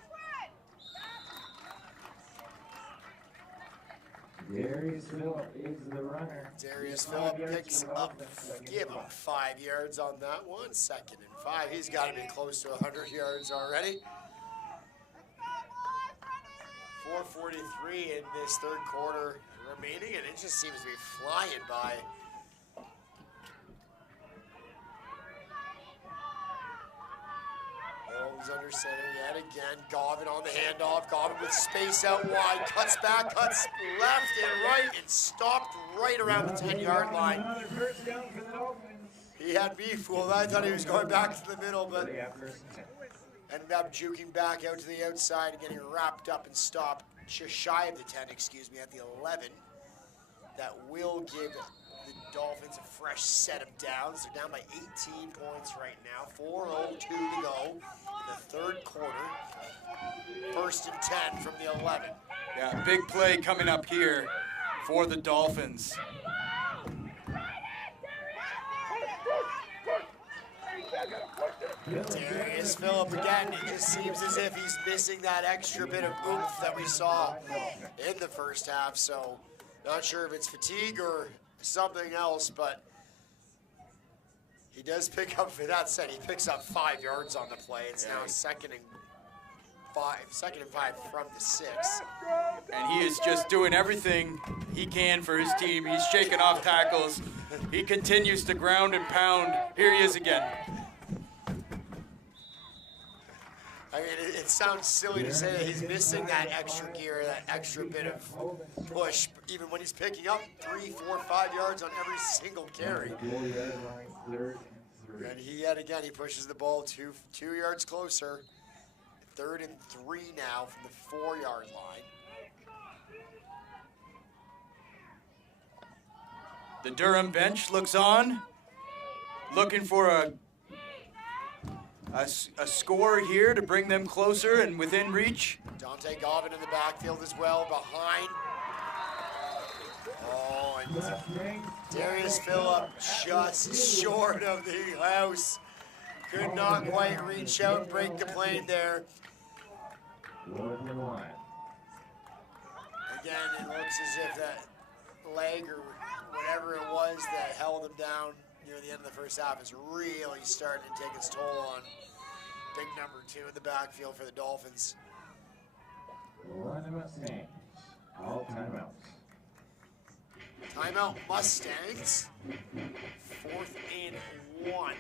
Darius Phillip is the runner. Darius Phillip picks up, give him 5 yards on that one. 2nd and 5. He's got to be close to 100 yards already. 4:43 in this third quarter remaining, and it just seems to be flying by. Holmes under center yet again. Gavin on the handoff. Gavin with space out wide. Cuts back, cuts left and right, and stopped right around the 10-yard line. He had me fooled. I thought he was going back to the middle, but ended up juking back out to the outside and getting wrapped up and stopped just shy of the 10, at the 11. That will give the Dolphins a fresh set of downs. They're down by 18 points right now. 4:02 to go in the third quarter. 1st and 10 from the 11. Yeah, big play coming up here for the Dolphins. Darius Phillip again, it just seems as if he's missing that extra bit of oomph that we saw in the first half. So not sure if it's fatigue or something else, but he does pick up, for that set, he picks up 5 yards on the play. It's now 2nd and 5 from the 6. And he is just doing everything he can for his team. He's shaking off tackles. He continues to ground and pound. Here he is again. I mean, it sounds silly to say that he's missing that extra gear, that extra bit of push, even when he's picking up 3, 4, 5 yards on every single carry. And he, yet again, he pushes the ball 2 yards closer. 3rd and 3 now from the 4-yard line. The Durham bench looks on, looking for a score here to bring them closer and within reach. Dante Gavin in the backfield as well, behind. Oh, and Darius Phillip just short of the house. Could not quite reach out and break the plane there. Again, it looks as if that leg or whatever it was that held him down near the end of the first half is really starting to take its toll on big number 2 in the backfield for the Dolphins. All timeouts. Timeout Mustangs. 4th and 1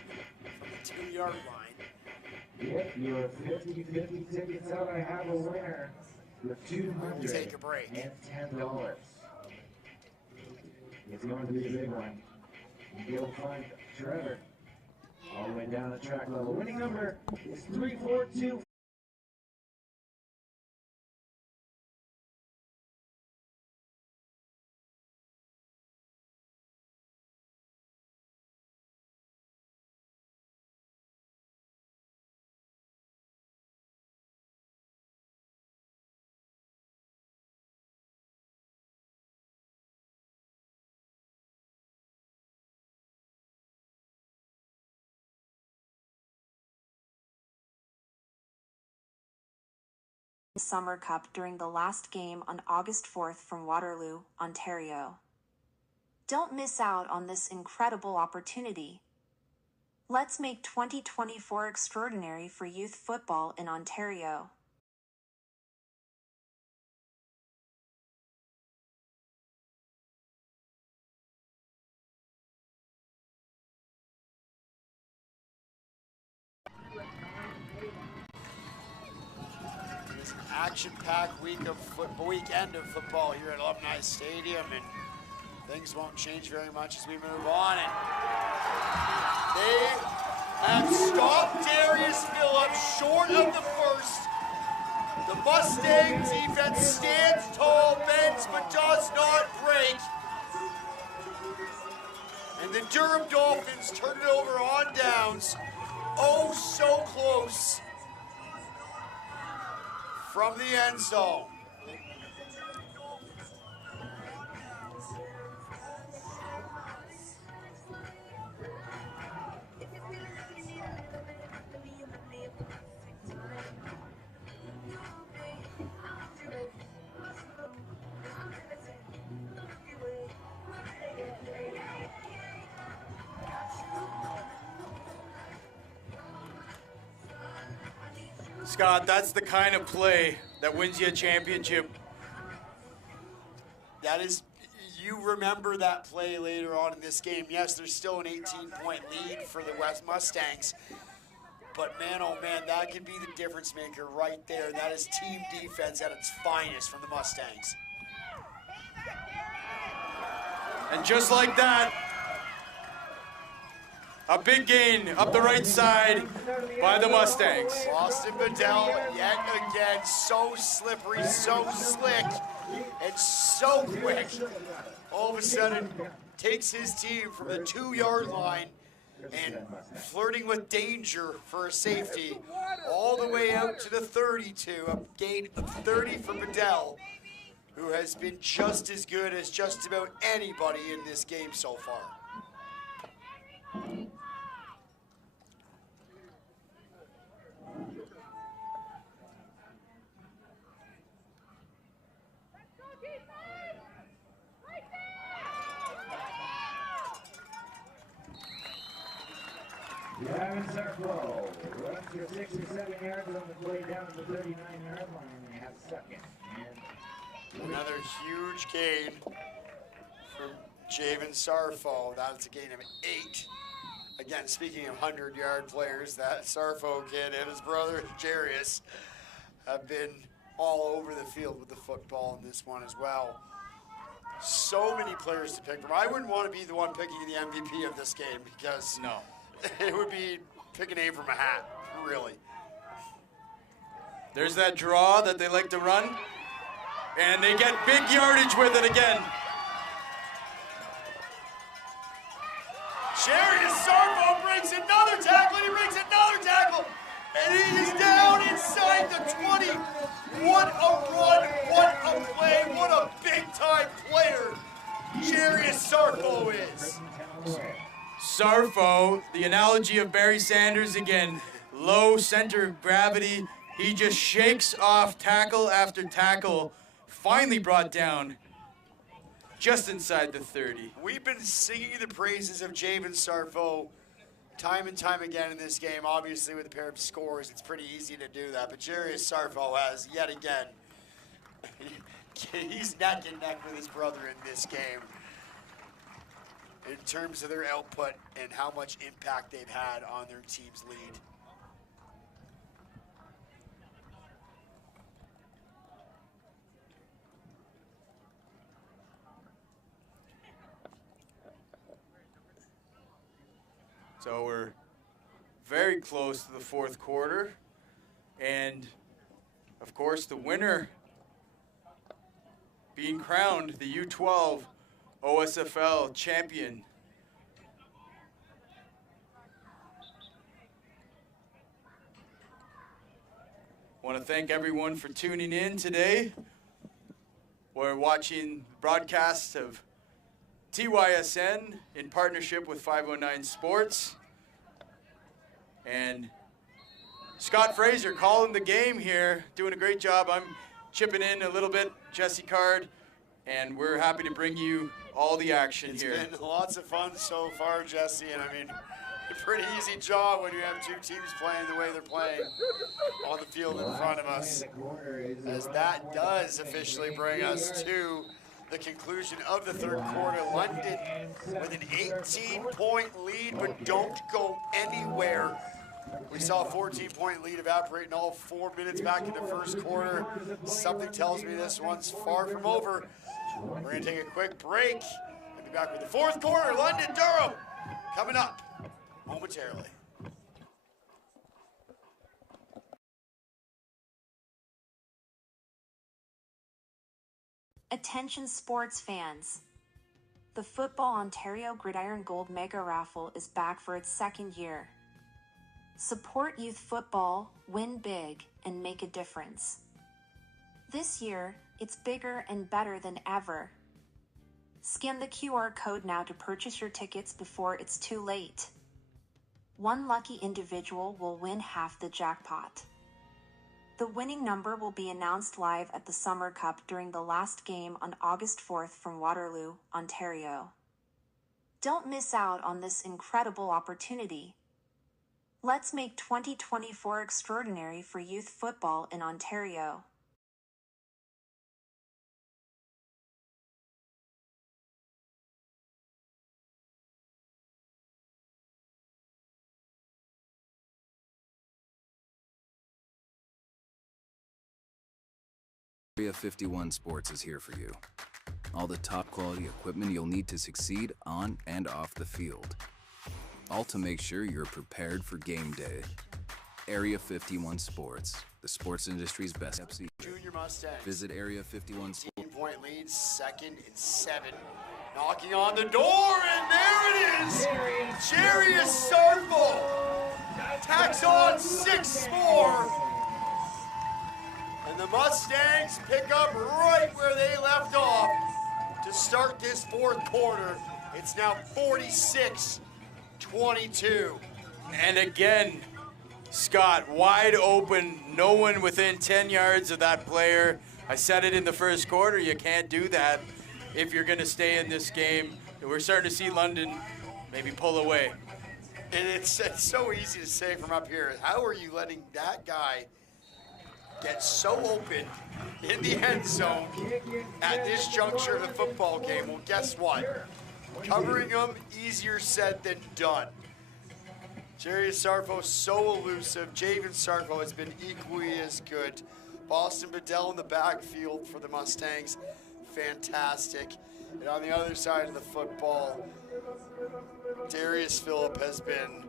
from the 2-yard line. Get your 50-50 tickets out. I have a winner for $210. Take a break. It's going to be a big one. You'll find Trevor all the way down the track level. Winning number is 342. Summer Cup during the last game on August 4th from Waterloo, Ontario. Don't miss out on this incredible opportunity. Let's make 2024 extraordinary for youth football in Ontario. Action-packed weekend of football here at Alumni Stadium, and things won't change very much as we move on. And they have stopped Darius Phillip short of the first. The Mustang defense stands tall, bends, but does not break. And the Durham Dolphins turn it over on downs Oh, so close from the end zone. Scott, that's the kind of play that wins you a championship. That is, you remember that play later on in this game. Yes, there's still an 18-point lead for the West Mustangs. But man, oh man, that could be the difference maker right there. That is team defense at its finest from the Mustangs. And just like that, a big gain up the right side by the Mustangs. Austin Bedell, yet again, so slippery, so slick, and so quick. All of a sudden, takes his team from the 2-yard line and flirting with danger for a safety all the way out to the 32, a gain of 30 for Bedell, who has been just as good as just about anybody in this game so far. Durham Circle runs for 6 or 7 yards on the play down to the 39-yard line, and they have second. And another huge gain from Javen Sarfo. That's a gain of 8. Again, speaking of 100-yard players, that Sarfo kid and his brother Jarius have been all over the field with the football in this one as well. So many players to pick from. I wouldn't want to be the one picking the MVP of this game because No. it would be pick a name from a hat, really. There's that draw that they like to run, and they get big yardage with it again. Jarius Sarfo brings another tackle, and he brings another tackle, and he's down inside the 20. What a run, what a play, what a big-time player Jarius Sarfo is. Sarfo, the analogy of Barry Sanders again, low center of gravity. He just shakes off tackle after tackle, finally brought down just inside the 30. We've been singing the praises of Javen Sarfo time and time again in this game. Obviously, with a pair of scores, it's pretty easy to do that. But Jarius Sarfo has, yet again, he's neck and neck with his brother in this game in terms of their output and how much impact they've had on their team's lead. So we're very close to the fourth quarter. And, of course, the winner being crowned the U12 OSFL champion. I want to thank everyone for tuning in today. We're watching broadcasts of TYSN in partnership with 509 Sports. And Scott Fraser calling the game here, doing a great job. I'm chipping in a little bit, Jesse Card, and we're happy to bring you all the action here. It's been lots of fun so far, Jesse, and I mean, a pretty easy job when you have two teams playing the way they're playing on the field in front of us. As that does officially bring us to the conclusion of the third quarter. London with an 18-point lead, but don't go anywhere. We saw a 14-point lead evaporate in all 4 minutes back in the first quarter. Something tells me this one's far from over. We're going to take a quick break and be back with the fourth quarter. London, Durham, coming up momentarily. Attention sports fans. The Football Ontario Gridiron Gold Mega Raffle is back for its second year. Support youth football, win big, and make a difference. This year, it's bigger and better than ever. Scan the QR code now to purchase your tickets before it's too late. One lucky individual will win half the jackpot. The winning number will be announced live at the Summer Cup during the last game on August 4th from Waterloo, Ontario. Don't miss out on this incredible opportunity. Let's make 2024 extraordinary for youth football in Ontario. Area 51 Sports is here for you. All the top quality equipment you'll need to succeed on and off the field. All to make sure you're prepared for game day. Area 51 Sports, the sports industry's best. Junior Mustangs. Visit Area 51 Sports. 18-point lead, 2nd and 7. Knocking on the door, and there it is! Jarius Sarful tacks on 6 more. And the Mustangs pick up right where they left off to start this 4th quarter. It's now 46-22. And again, Scott, wide open, no one within 10 yards of that player. I said it in the first quarter, you can't do that if you're going to stay in this game. We're starting to see London maybe pull away. And it's so easy to say from up here. How are you letting that guy get so open in the end zone at this juncture of the football game? Well, guess what? Covering him, easier said than done. Jarius Sarfo so elusive. Javen Sarfo has been equally as good. Boston Bedell in the backfield for the Mustangs, fantastic. And on the other side of the football, Darius Phillip has been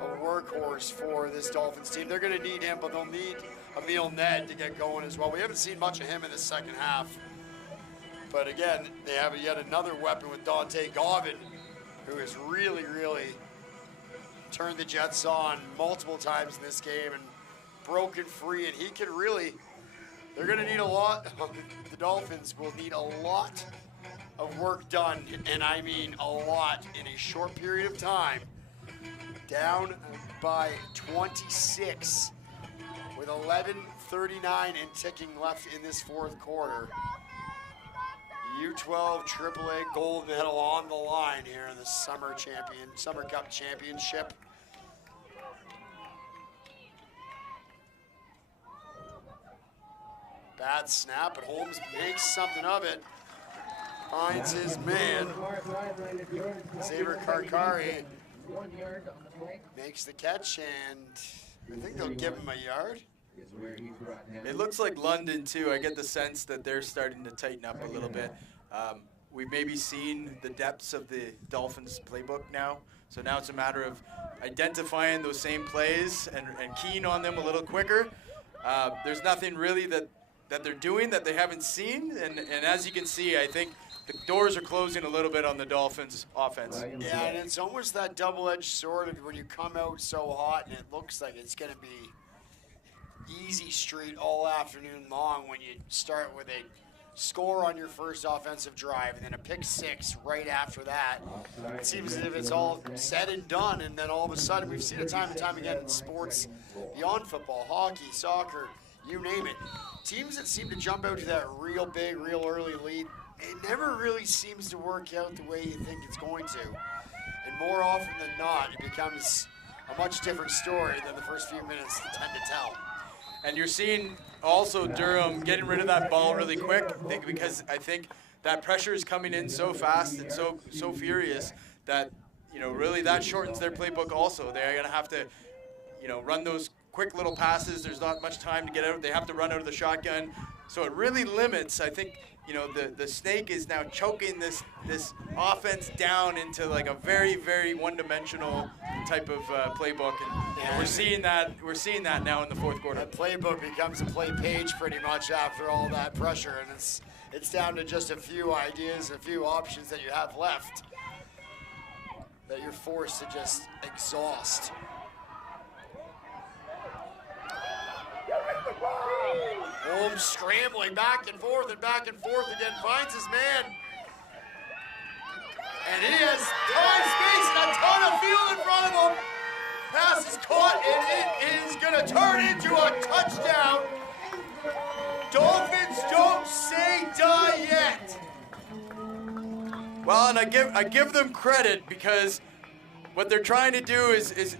a workhorse for this Dolphins team. They're going to need him, but they'll need Emil Ned to get going as well. We haven't seen much of him in the second half. But again, they have yet another weapon with Dante Gauvin, who has really, really turned the Jets on multiple times in this game and broken free. And he can really, they're going to need a lot. The Dolphins will need a lot of work done, and I mean a lot, in a short period of time. Down by 26 with 11:39 and ticking left in this 4th quarter. U12 AAA gold medal on the line here in the Summer Cup Championship. Bad snap, but Holmes makes something of it. Finds his man. Xavier Karkari makes the catch, and I think they'll give him a yard. It looks like London, too. I get the sense that they're starting to tighten up a little bit. We've maybe seen the depths of the Dolphins playbook now. So now it's a matter of identifying those same plays and keying on them a little quicker. There's nothing really that they're doing that they haven't seen. And as you can see, I think the doors are closing a little bit on the Dolphins' offense. Yeah, and it's almost that double-edged sword of when you come out so hot and it looks like it's going to be easy street all afternoon long when you start with a score on your first offensive drive and then a pick 6 right after that. It seems as if it's all said and done, and then all of a sudden we've seen it time and time again in sports beyond football, hockey, soccer, you name it. Teams that seem to jump out to that real big, real early lead, it never really seems to work out the way you think it's going to. And more often than not, it becomes a much different story than the first few minutes tend to tell. And you're seeing also Durham getting rid of that ball really quick, because I think that pressure is coming in so fast and so furious that, really that shortens their playbook also. They're going to have to, run those quick little passes. There's not much time to get out. They have to run out of the shotgun. So it really limits, I think, the snake is now choking this offense down into like a very, very one-dimensional type of playbook, and we're seeing that now in the 4th quarter. That playbook becomes a play page pretty much after all that pressure, and it's down to just a few ideas, a few options that you have left that you're forced to just exhaust. Holmes scrambling back and forth again, finds his man. And he has ton of space and a ton of field in front of him. Pass is caught, and it is going to turn into a touchdown. Dolphins don't say die yet. Well, and I give them credit because what they're trying to do is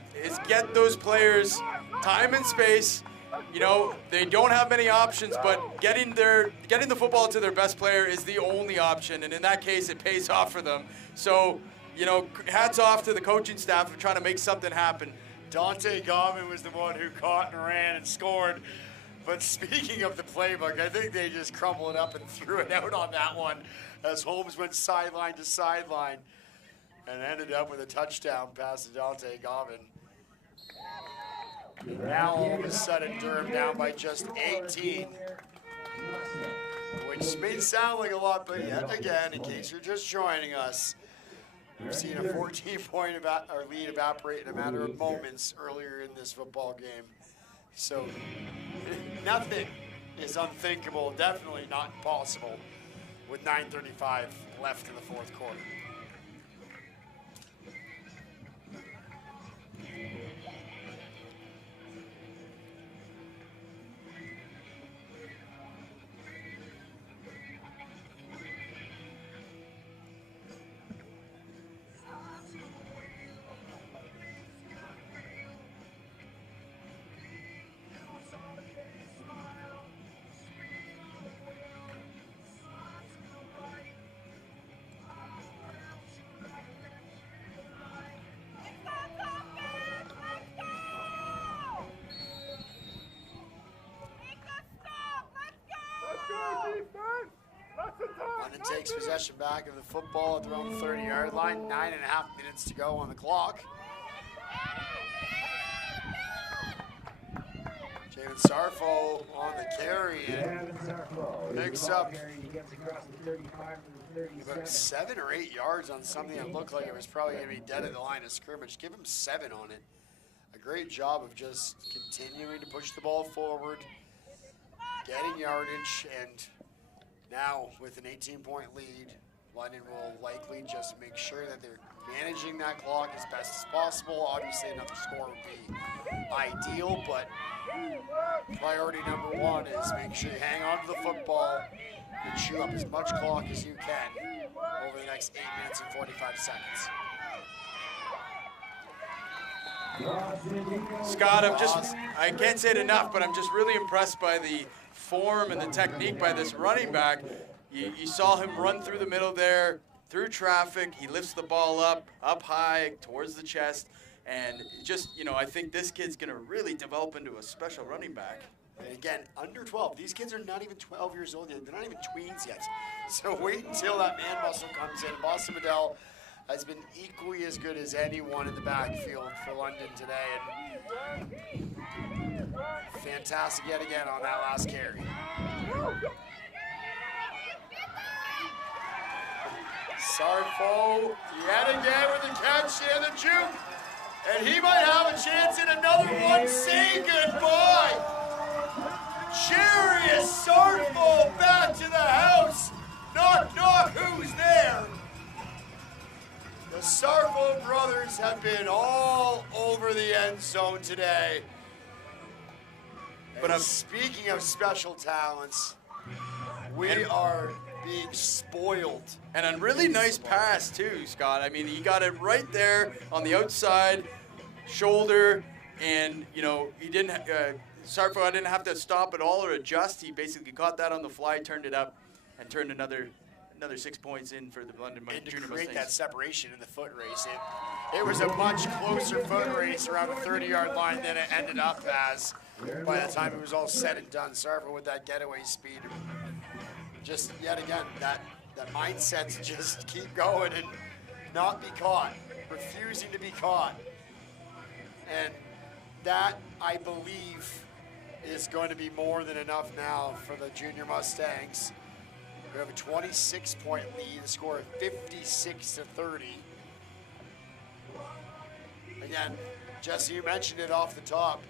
get those players time and space. You know, they don't have many options, but getting the football to their best player is the only option, and in that case, it pays off for them. So, you know, hats off to the coaching staff for trying to make something happen. Dante Goffin was the one who caught and ran and scored. But speaking of the playbook, I think they just crumbled it up and threw it out on that one as Holmes went sideline to sideline and ended up with a touchdown pass to Dante Goffin. Now all of a sudden Durham down by just 18, which may sound like a lot, but yet again, in case you're just joining us, we've seen a 14-point lead evaporate in a matter of moments earlier in this football game. So nothing is unthinkable, definitely not impossible with 9:35 left in the fourth quarter. London takes possession back of the football at their own 30-yard line. 9.5 minutes to go on the clock. Jamin Sarfo on the carry and picks up about 7 or 8 yards on something that looked like it was probably going to be dead at the line of scrimmage. Give him 7 on it. A great job of just continuing to push the ball forward, getting yardage, and now with an 18-point lead, London will likely just make sure that they're managing that clock as best as possible. Obviously, another score would be ideal, but priority number one is make sure you hang on to the football and chew up as much clock as you can over the next 8 minutes and 45 seconds. Scott, I can't say it enough, but I'm just really impressed by the form and the technique by this running back. You saw him run through the middle there, through traffic. He lifts the ball up high, towards the chest. And just, you know, I think this kid's going to really develop into a special running back. And again, under 12. These kids are not even 12 years old yet. They're not even tweens yet. So wait until that man muscle comes in. Boston Medell has been equally as good as anyone in the backfield for London today. And fantastic yet again on that last carry. Sarfo yet again with the catch and the juke. And he might have a chance in another one. Say goodbye. Jarius Sarfo back to the house. Knock, knock, who's there? The Sarfo brothers have been all over the end zone today. But speaking of special talents, we are being spoiled. And a really nice pass too, Scott. I mean, he got it right there on the outside shoulder, and you know, he didn't. Sarfo didn't have to stop at all or adjust. He basically caught that on the fly, turned it up, and turned another 6 points in for the London and to Junior create Mustangs. that separation in the foot race. It was a much closer foot race around the 30-yard line than it ended up as. By the time it was all said and done, Sarfo with that getaway speed. Just yet again, that mindset to just keep going and not be caught, refusing to be caught. And that, I believe, is going to be more than enough now for the Junior Mustangs. We have a 26-point lead, a score of 56-30. Again, Jesse, you mentioned it off the top.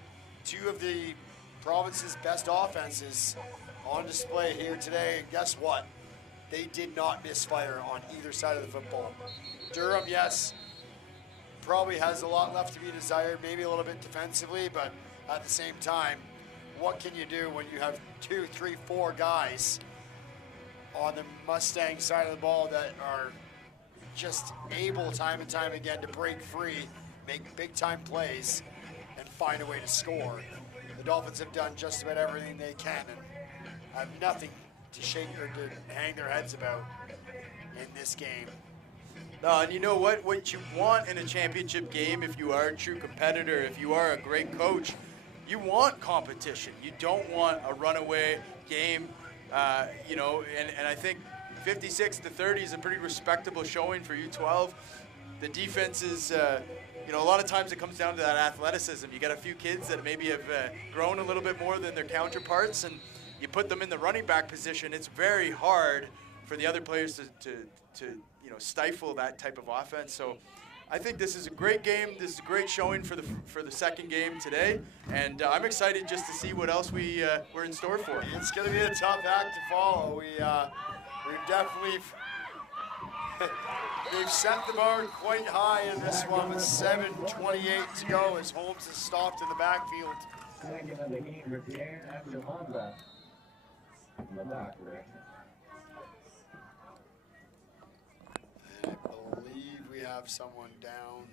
Two of the province's best offenses on display here today. And guess what? They did not misfire on either side of the football. Durham, yes, probably has a lot left to be desired, maybe a little bit defensively, but at the same time, what can you do when you have 2, 3, 4 guys on the Mustang side of the ball that are just able time and time again to break free, make big time plays, and find a way to score? The Dolphins have done just about everything they can and have nothing to shake or to hang their heads about in this game. No, and you know what? What you want in a championship game, if you are a true competitor, if you are a great coach, you want competition. You don't want a runaway game, you know, and I think 56-30 is a pretty respectable showing for U12. The defense is, you know, a lot of times it comes down to that athleticism. You got a few kids that maybe have grown a little bit more than their counterparts, and you put them in the running back position. It's very hard for the other players to you know, stifle that type of offense. So I think this is a great game. This is a great showing for the second game today, and I'm excited just to see what else we're in store for. It's going to be a tough act to follow. We've definitely they've set the bar quite high in this one with 7:28 to go as Holmes has stopped in the backfield. Second of the game for Dan after Monza. And I believe we have someone down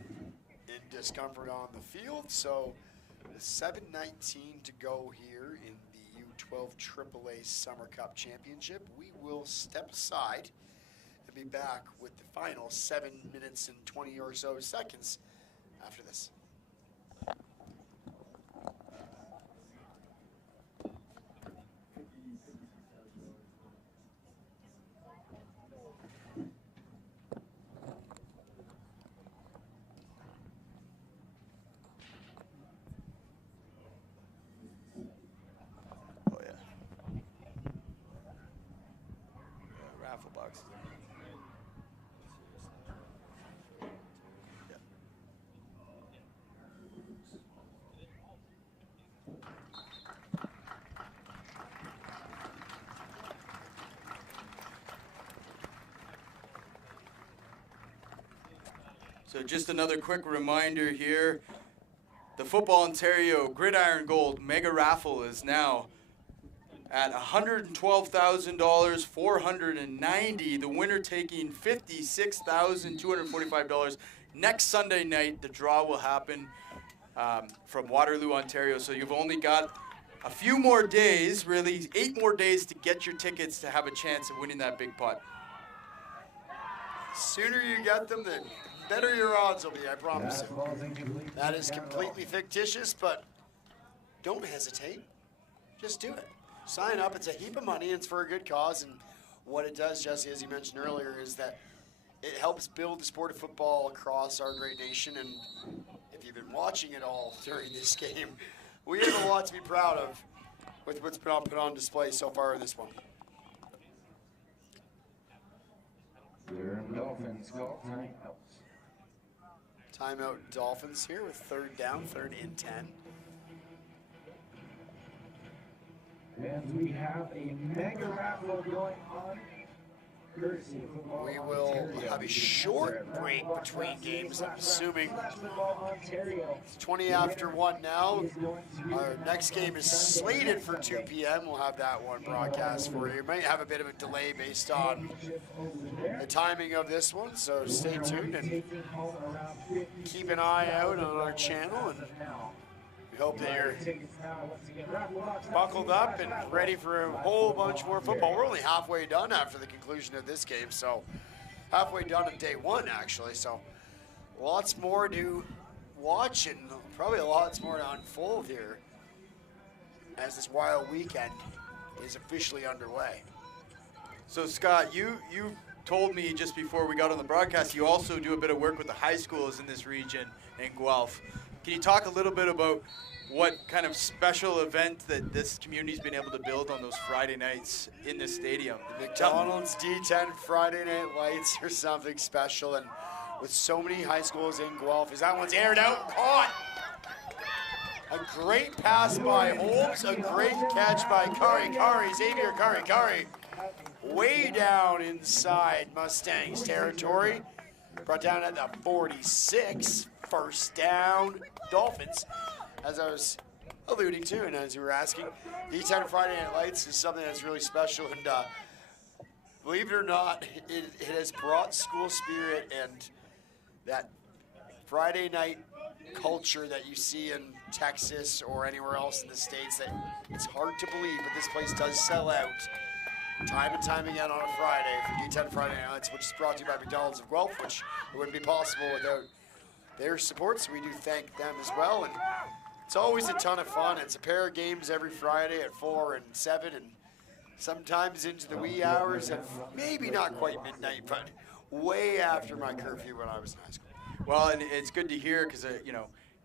in discomfort on the field, so 7:19 to go here in the U12 AAA Summer Cup Championship. We will step aside and be back with the final 7 minutes and 20 or so seconds after this. Oh, yeah. Raffle boxes. Yeah. So just another quick reminder here. The Football Ontario Gridiron Gold Mega Raffle is now at $112,000, 490. The winner taking $56,245. Next Sunday night, the draw will happen from Waterloo, Ontario. So you've only got a few more days, really 8 more days to get your tickets to have a chance of winning that big pot. Sooner you get them, the better your odds will be, I promise you. That is completely fictitious, but don't hesitate. Just do it. Sign up. It's a heap of money. It's for a good cause. And what it does, Jesse, as you mentioned earlier, is that it helps build the sport of football across our great nation. And if you've been watching it all during this game, we have a lot to be proud of with what's been put on display so far in this one. Durham Dolphins call timeout. Timeout Dolphins here with 3rd down, 3rd and 10. And we have a mega raffle going on. Courtesy of Football We will Ontario. have a short break between games, I'm assuming. Football Ontario. It's 20 after 1 now. Our next game is slated for 2 p.m. We'll have that one broadcast for you. Might have a bit of a delay based on the timing of this one, so stay tuned and keep an eye out on our channel. And we hope that you're buckled up and ready for a whole bunch more football. We're only halfway done after the conclusion of this game, so halfway done on day 1 actually. So lots more to watch and probably lots more to unfold here as this wild weekend is officially underway. So Scott, you told me just before we got on the broadcast, you also do a bit of work with the high schools in this region in Guelph. Can you talk a little bit about what kind of special event that this community's been able to build on those Friday nights in this stadium? McDonald's D10 Friday Night Lights or something special, and with so many high schools in Guelph, as that one's aired out, caught. A great pass by Holmes, a great catch by Xavier Kari. Way down inside Mustangs territory. Brought down at the 46, first down, Dolphins. As I was alluding to, and as you were asking, D10 Friday Night Lights is something that's really special, and believe it or not, it has brought school spirit and that Friday night culture that you see in Texas or anywhere else in the States. That it's hard to believe, but this place does sell out time and time again on a Friday for D10 Friday Nights, which is brought to you by McDonald's of Guelph, which it wouldn't be possible without their support, so we do thank them as well. And it's always a ton of fun. It's a pair of games every Friday at 4 and 7, and sometimes into the wee hours of maybe not quite midnight, but way after my curfew when I was in high school. Well, and it's good to hear because,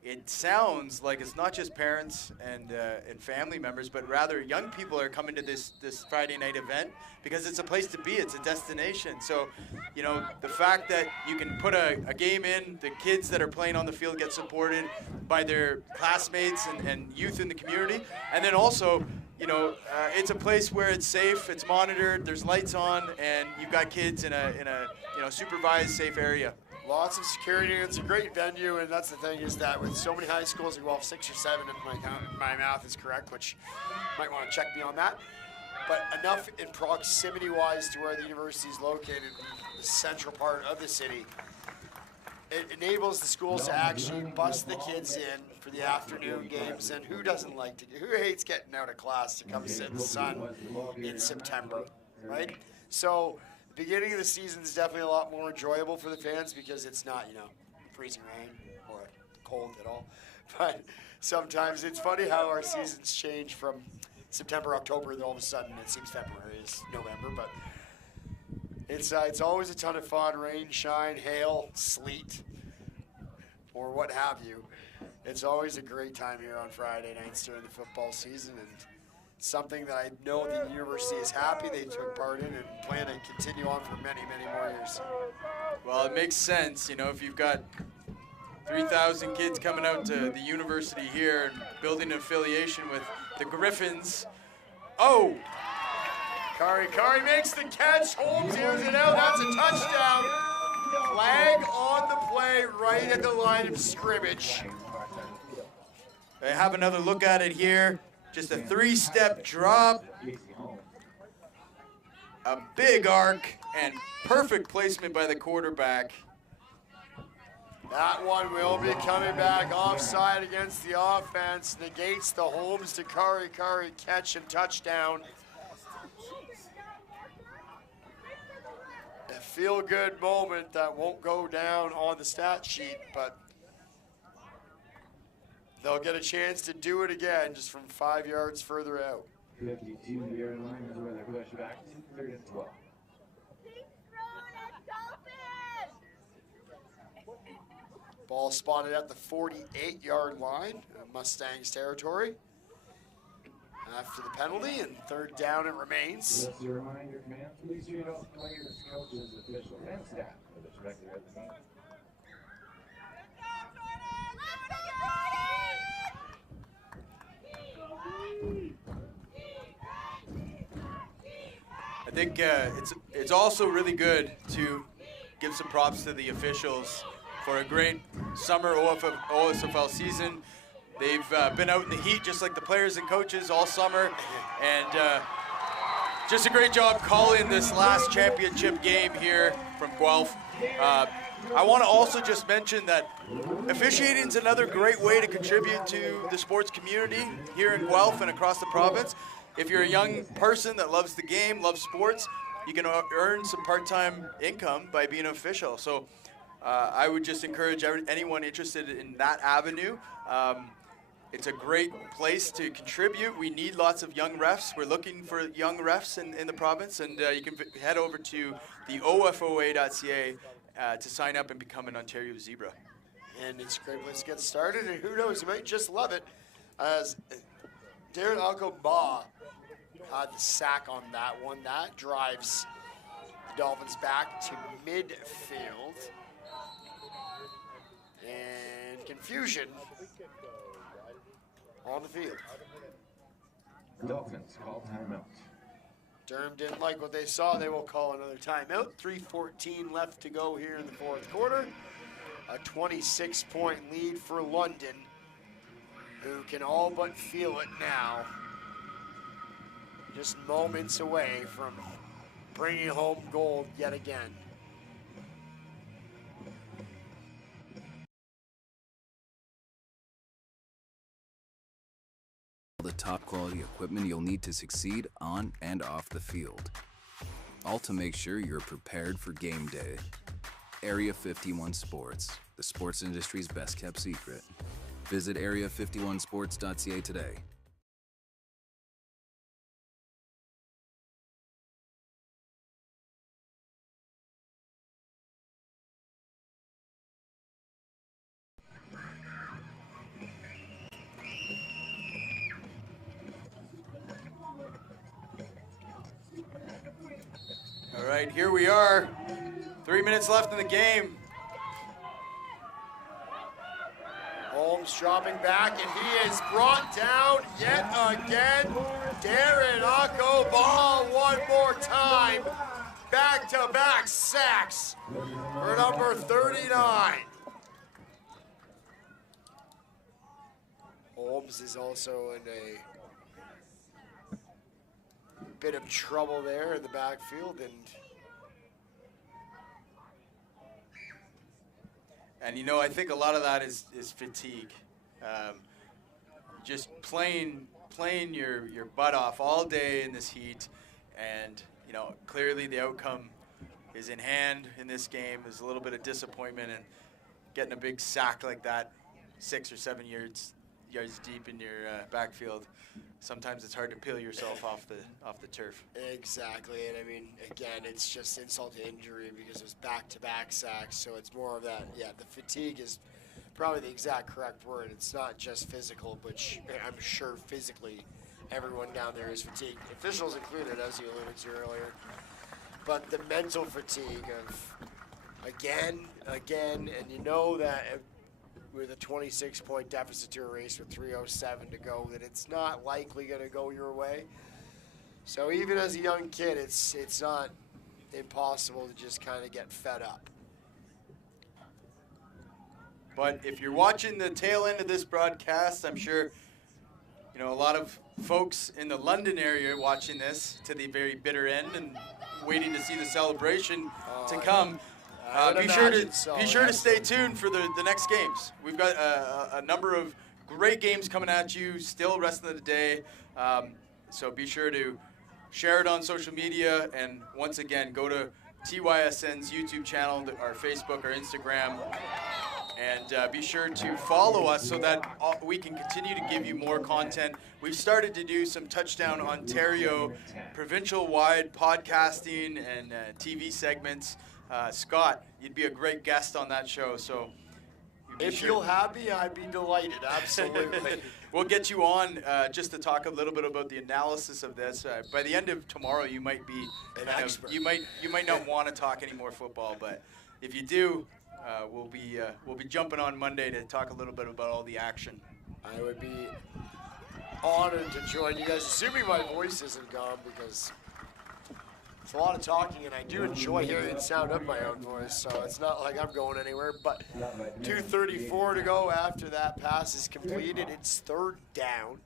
it sounds like it's not just parents and family members, but rather young people are coming to this Friday night event because it's a place to be. It's a destination. So, the fact that you can put a game in, the kids that are playing on the field get supported by their classmates and youth in the community. And then also, it's a place where it's safe, it's monitored, there's lights on, and you've got kids in a supervised, safe area. Lots of security, and it's a great venue, and that's the thing is that with so many high schools, well, 6 or 7 if my math is correct, which you might want to check me on that, but enough in proximity-wise to where the university is located in the central part of the city. It enables the schools to actually bus the kids in for the afternoon games, and who hates getting out of class to come sit in the sun in September, right? So the beginning of the season is definitely a lot more enjoyable for the fans because it's not, freezing rain or cold at all. But sometimes it's funny how our seasons change from September, October, then all of a sudden it seems February is November. But it's always a ton of fun, rain, shine, hail, sleet, or what have you. It's always a great time here on Friday nights during the football season, and something that I know the university is happy they took part in and plan to continue on for many, many more years. Well, it makes sense, if you've got 3,000 kids coming out to the university here and building an affiliation with the Griffins. Oh! Kari makes the catch. Holmes hears it out. That's a touchdown. Flag on the play right at the line of scrimmage. They have another look at it here. Just a 3-step drop. A big arc and perfect placement by the quarterback. That one will be coming back offside against the offense. Negates the Holmes to Kari catch and touchdown. A feel-good moment that won't go down on the stat sheet, but they'll get a chance to do it again just from 5 yards further out. 52-yard line is where they're pushed back to 3rd and 12. Ball spotted at the 48-yard line, Mustangs territory. After the penalty, and 3rd down it remains. Just a reminder, man, please read all the players, coaches, officials, and staff for this record at the meeting. I think it's also really good to give some props to the officials for a great summer OSFL season. They've been out in the heat just like the players and coaches all summer, and just a great job calling this last championship game here from Guelph. I want to also just mention that officiating is another great way to contribute to the sports community here in Guelph and across the province. If you're a young person that loves the game, loves sports, you can earn some part-time income by being an official. So I would just encourage anyone interested in that avenue. It's a great place to contribute. We need lots of young refs. We're looking for young refs in the province, and you can head over to the OFOA.ca to sign up and become an Ontario Zebra. And it's a great place to get started, and who knows, you might just love it, as Darren Alcoba had the sack on that one. That drives the Dolphins back to midfield. And confusion on the field. Dolphins call timeout. Durham didn't like what they saw. They will call another timeout. 3:14 left to go here in the fourth quarter. A 26-point lead for London, who can all but feel it now. Just moments away from bringing home gold yet again. The top quality equipment you'll need to succeed on and off the field. All to make sure you're prepared for game day. Area 51 Sports, the sports industry's best kept secret. Visit area51sports.ca today. All right, here we are. 3 minutes left in the game. Holmes dropping back, and he is brought down yet again. Darren Occo ball one more time. Back-to-back sacks for number 39. Holmes is also in a bit of trouble there in the backfield, And you know, I think a lot of that is fatigue. Just playing your butt off all day in this heat, and you know, clearly the outcome is in hand in this game. There's a little bit of disappointment, and getting a big sack like that, 6 or 7 yards deep in your backfield. Sometimes it's hard to peel yourself off the turf. Exactly, and I mean, again, it's just insult to injury because it was back-to-back sacks, so it's more of that, yeah, the fatigue is probably the exact correct word. It's not just physical, but I'm sure physically everyone down there is fatigued, officials included, as you alluded to earlier. But the mental fatigue of again, and you know that with a 26-point deficit to erase with 3:07 to go, that it's not likely going to go your way. So even as a young kid, it's not impossible to just kind of get fed up. But if you're watching the tail end of this broadcast, I'm sure you know a lot of folks in the London area watching this to the very bitter end and waiting to see the celebration to come. Be sure to stay tuned for the next games. We've got a number of great games coming at you still rest of the day. So be sure to share it on social media, and once again, go to TYSN's YouTube channel, our Facebook, our Instagram, and be sure to follow us so that we can continue to give you more content. We've started to do some Touchdown Ontario provincial-wide podcasting and TV segments. Scott, you'd be a great guest on that show. So, if you'll have me, I'd be delighted. Absolutely. We'll get you on just to talk a little bit about the analysis of this. By the end of tomorrow, you might be an expert. You might not want to talk any more football, but if you do, we'll be jumping on Monday to talk a little bit about all the action. I would be honored to join you guys, assuming my voice isn't gone, because it's a lot of talking, and I do enjoy hearing the sound of my own voice, so it's not like I'm going anywhere. But 2:34 to go after that pass is completed. It's third down.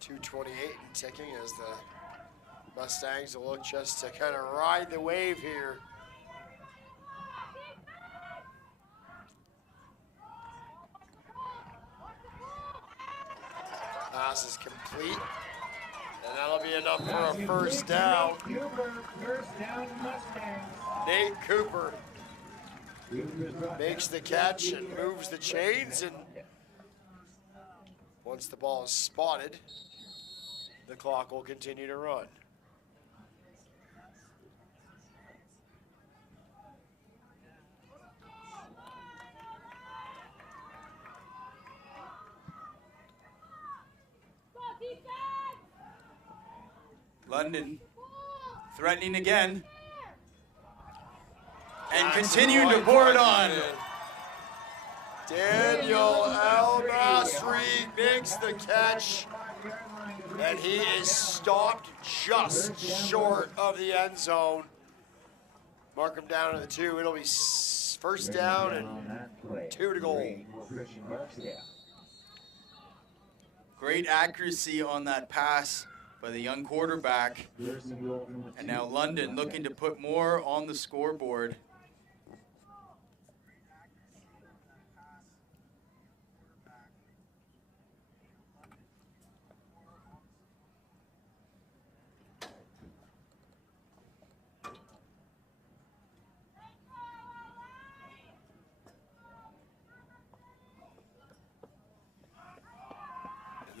.228 and ticking as the Mustangs will look just to kind of ride the wave here. Pass is complete, and that'll be enough for a first down. Nate Cooper makes the catch and moves the chains, and once the ball is spotted, the clock will continue to run. London threatening again. And That's continue the to right pour it one. on. Daniel El-Masri makes the catch, and he is stopped just short of the end zone. Mark him down to the 2. It'll be first down and 2 to goal. Great accuracy on that pass by the young quarterback. And now London looking to put more on the scoreboard.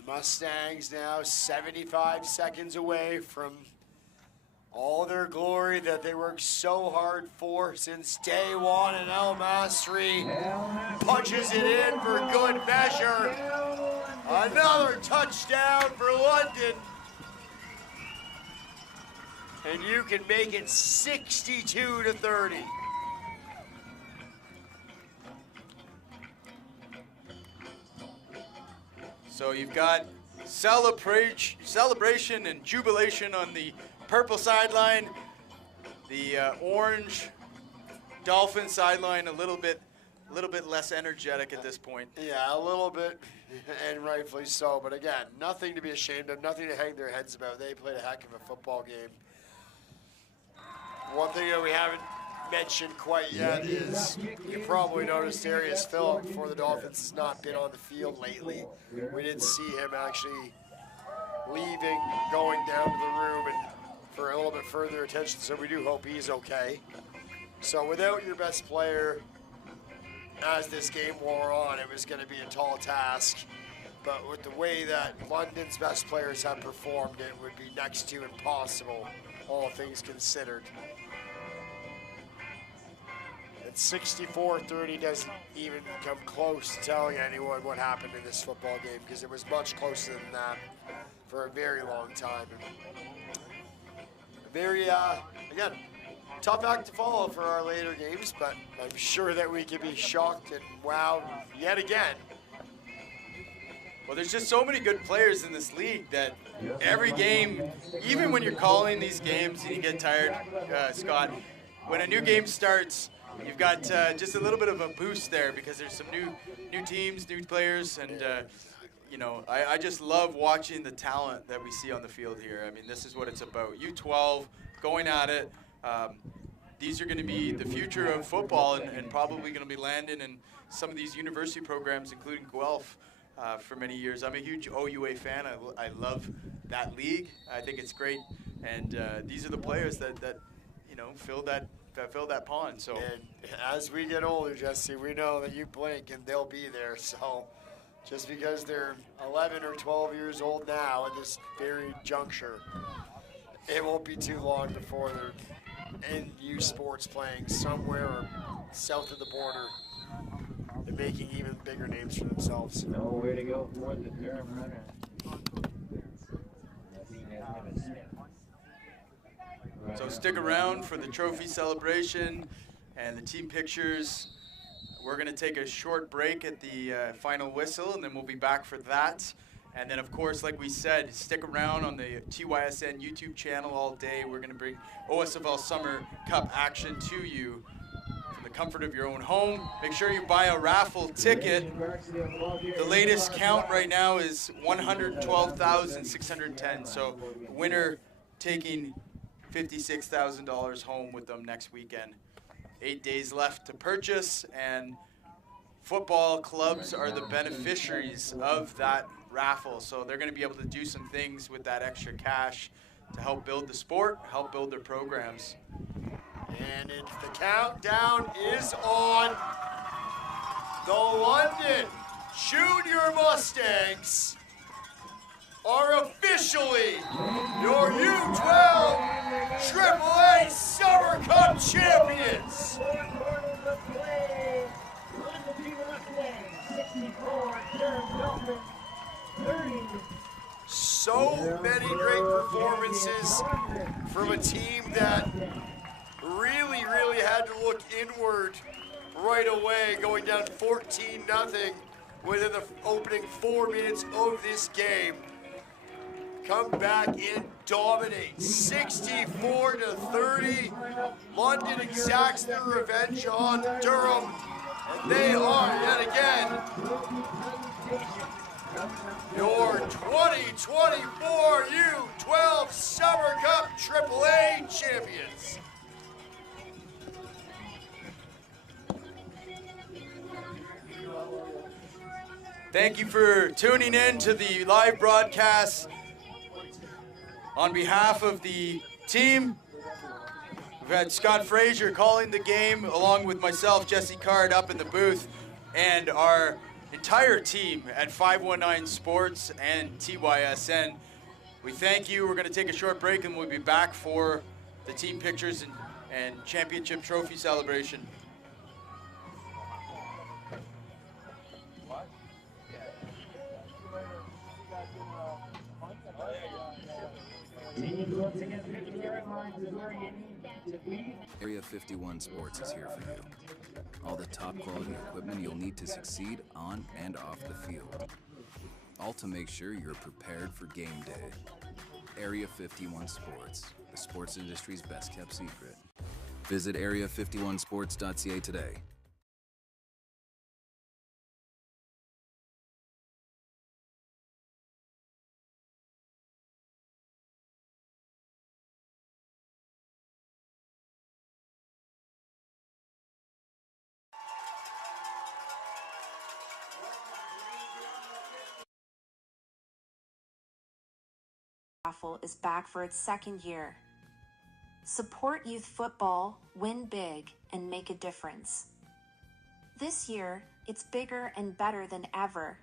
Mustangs now 75 seconds away from all their glory that they worked so hard for since day one, and El-Masri punches it in for good measure. Another touchdown for London. And you can make it 62-30. So you've got celebration and jubilation on the purple sideline. The orange Dolphin sideline a little bit less energetic at this point. Yeah, a little bit, and rightfully so. But again, nothing to be ashamed of, nothing to hang their heads about. They played a heck of a football game. One thing that we haven't mentioned quite yet is, you probably noticed Darius Phillip for the Dolphins has not been on the field lately. We didn't see him actually leaving, going down to the room and for a little bit further attention, so we do hope he's okay. So without your best player, as this game wore on, it was going to be a tall task. But with the way that London's best players have performed, it would be next to impossible, all things considered. 64-30 doesn't even come close to telling anyone what happened in this football game, because it was much closer than that for a very long time. And very, again, tough act to follow for our later games, but I'm sure that we can be shocked and wowed yet again. Well, there's just so many good players in this league that every game, even when you're calling these games and you get tired, Scott, when a new game starts, you've got just a little bit of a boost there because there's some new teams, new players, and you know, I just love watching the talent that we see on the field here. I mean, this is what it's about. U12 going at it. These are going to be the future of football and probably going to be landing in some of these university programs, including Guelph, for many years. I'm a huge OUA fan. I love that league. I think it's great, and these are the players that you know fill that pond. So, and as we get older, Jesse, we know that you blink and they'll be there. So just because they're 11 or 12 years old now at this very juncture, it won't be too long before they're in youth sports playing somewhere south of the border and making even bigger names for themselves. Nowhere to go for the Durham runner. So stick around for the trophy celebration and the team pictures. We're going to take a short break at the final whistle, and then we'll be back for that. And then, of course, like we said, stick around on the TYSN YouTube channel all day. We're going to bring OSFL Summer Cup action to you from the comfort of your own home. Make sure you buy a raffle ticket. The latest count right now is 112,610. So the winner taking $56,000 home with them next weekend. 8 days left to purchase, and football clubs are the beneficiaries of that raffle. So they're going to be able to do some things with that extra cash to help build the sport, help build their programs. And the countdown is on. The London Junior Mustangs are officially your U12 AAA Summer Cup champions. So many great performances from a team that really had to look inward right away, going down 14-0 within the opening 4 minutes of this game. Come back and dominate, 64-30. London exacts their revenge on Durham, and they are yet again your 2024 U12 Summer Cup AAA champions. Thank you for tuning in to the live broadcast. On behalf of the team, we've had Scott Frazier calling the game, along with myself, Jesse Card, up in the booth, and our entire team at 519 Sports and TYSN. We thank you. We're going to take a short break, and we'll be back for the team pictures and championship trophy celebration. Area 51 Sports is here for you. All the top quality equipment you'll need to succeed on and off the field. All to make sure you're prepared for game day. Area 51 Sports, the sports industry's best kept secret. Visit area51sports.ca today. Raffle is back for its second year. Support youth football, win big, and make a difference. This year, it's bigger and better than ever.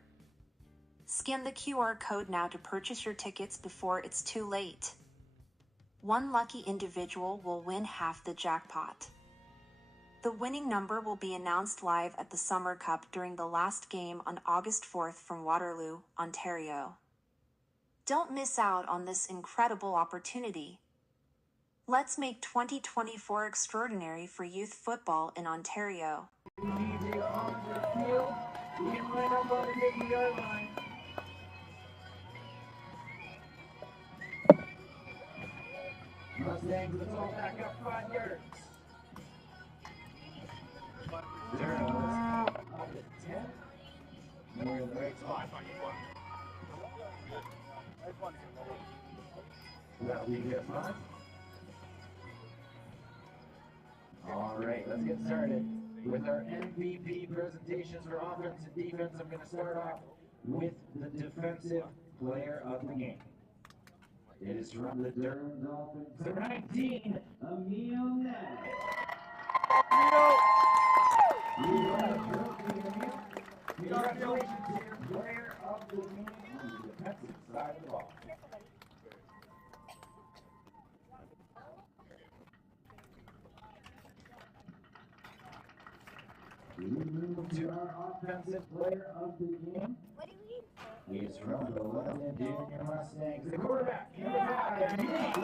Scan the QR code now to purchase your tickets before it's too late. One lucky individual will win half the jackpot. The winning number will be announced live at the Summer Cup during the last game on August 4th from Waterloo, Ontario. Don't miss out on this incredible opportunity. Let's make 2024 extraordinary for youth football in Ontario. Mustangs, let's all back up 5 yards. Durham up to 10. We're in the right spot. That'll be good fun. All right, let's get started with our MVP presentations for offense and defense. I'm going to start off with the defensive player of the game. It is from the Durham Dolphins, the 19, Emil Ned. You got a trophy, Emil. Congratulations to your player of the game on the defensive side of the ball. We move to our offensive player of the game. What do you mean? He is from the London Junior Mustangs, the quarterback, number 5, Nick.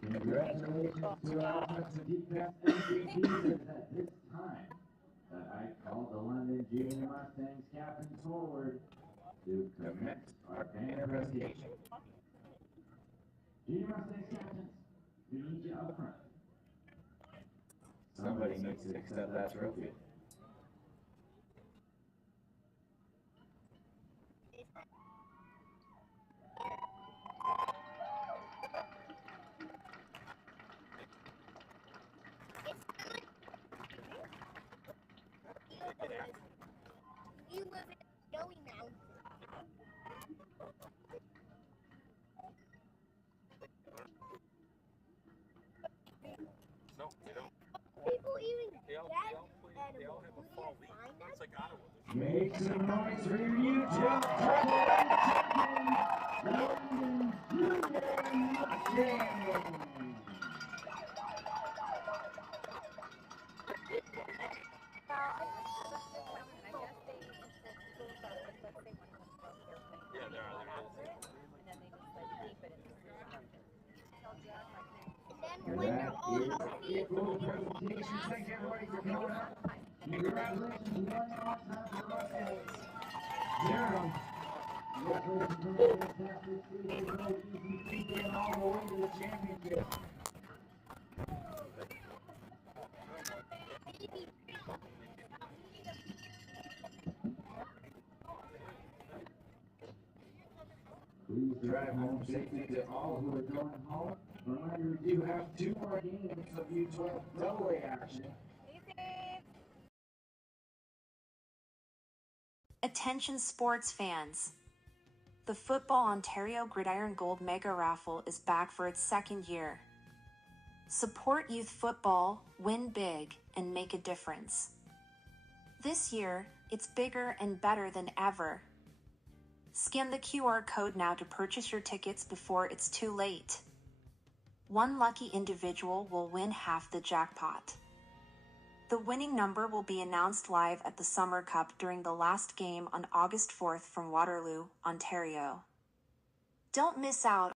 Congratulations to our offensive defense MVPs at this time. I call the London Junior Mustangs captains forward to commence our banner presentation. Junior Mustangs captains, we need you up front. Somebody needs to accept that trophy. You live in Joey Mountain. No, they don't. People even They all get have a fall league. It's like Ottawa. Make some noise for your U12 London when you're all healthy. It little presentation. Thanks everybody for coming up. Congratulations one more time for Mustangs. Durham. Congratulations for making it past this season. No easy feat getting all the way to the championship. Please drive home safely to all who are going home. Reminder, we do have 2 more games of U12 AA action. Attention sports fans. The Football Ontario Gridiron Gold Mega Raffle is back for its 2nd year. Support youth football, win big, and make a difference. This year, it's bigger and better than ever. Scan the QR code now to purchase your tickets before it's too late. One lucky individual will win half the jackpot. The winning number will be announced live at the Summer Cup during the last game on August 4th from Waterloo, Ontario. Don't miss out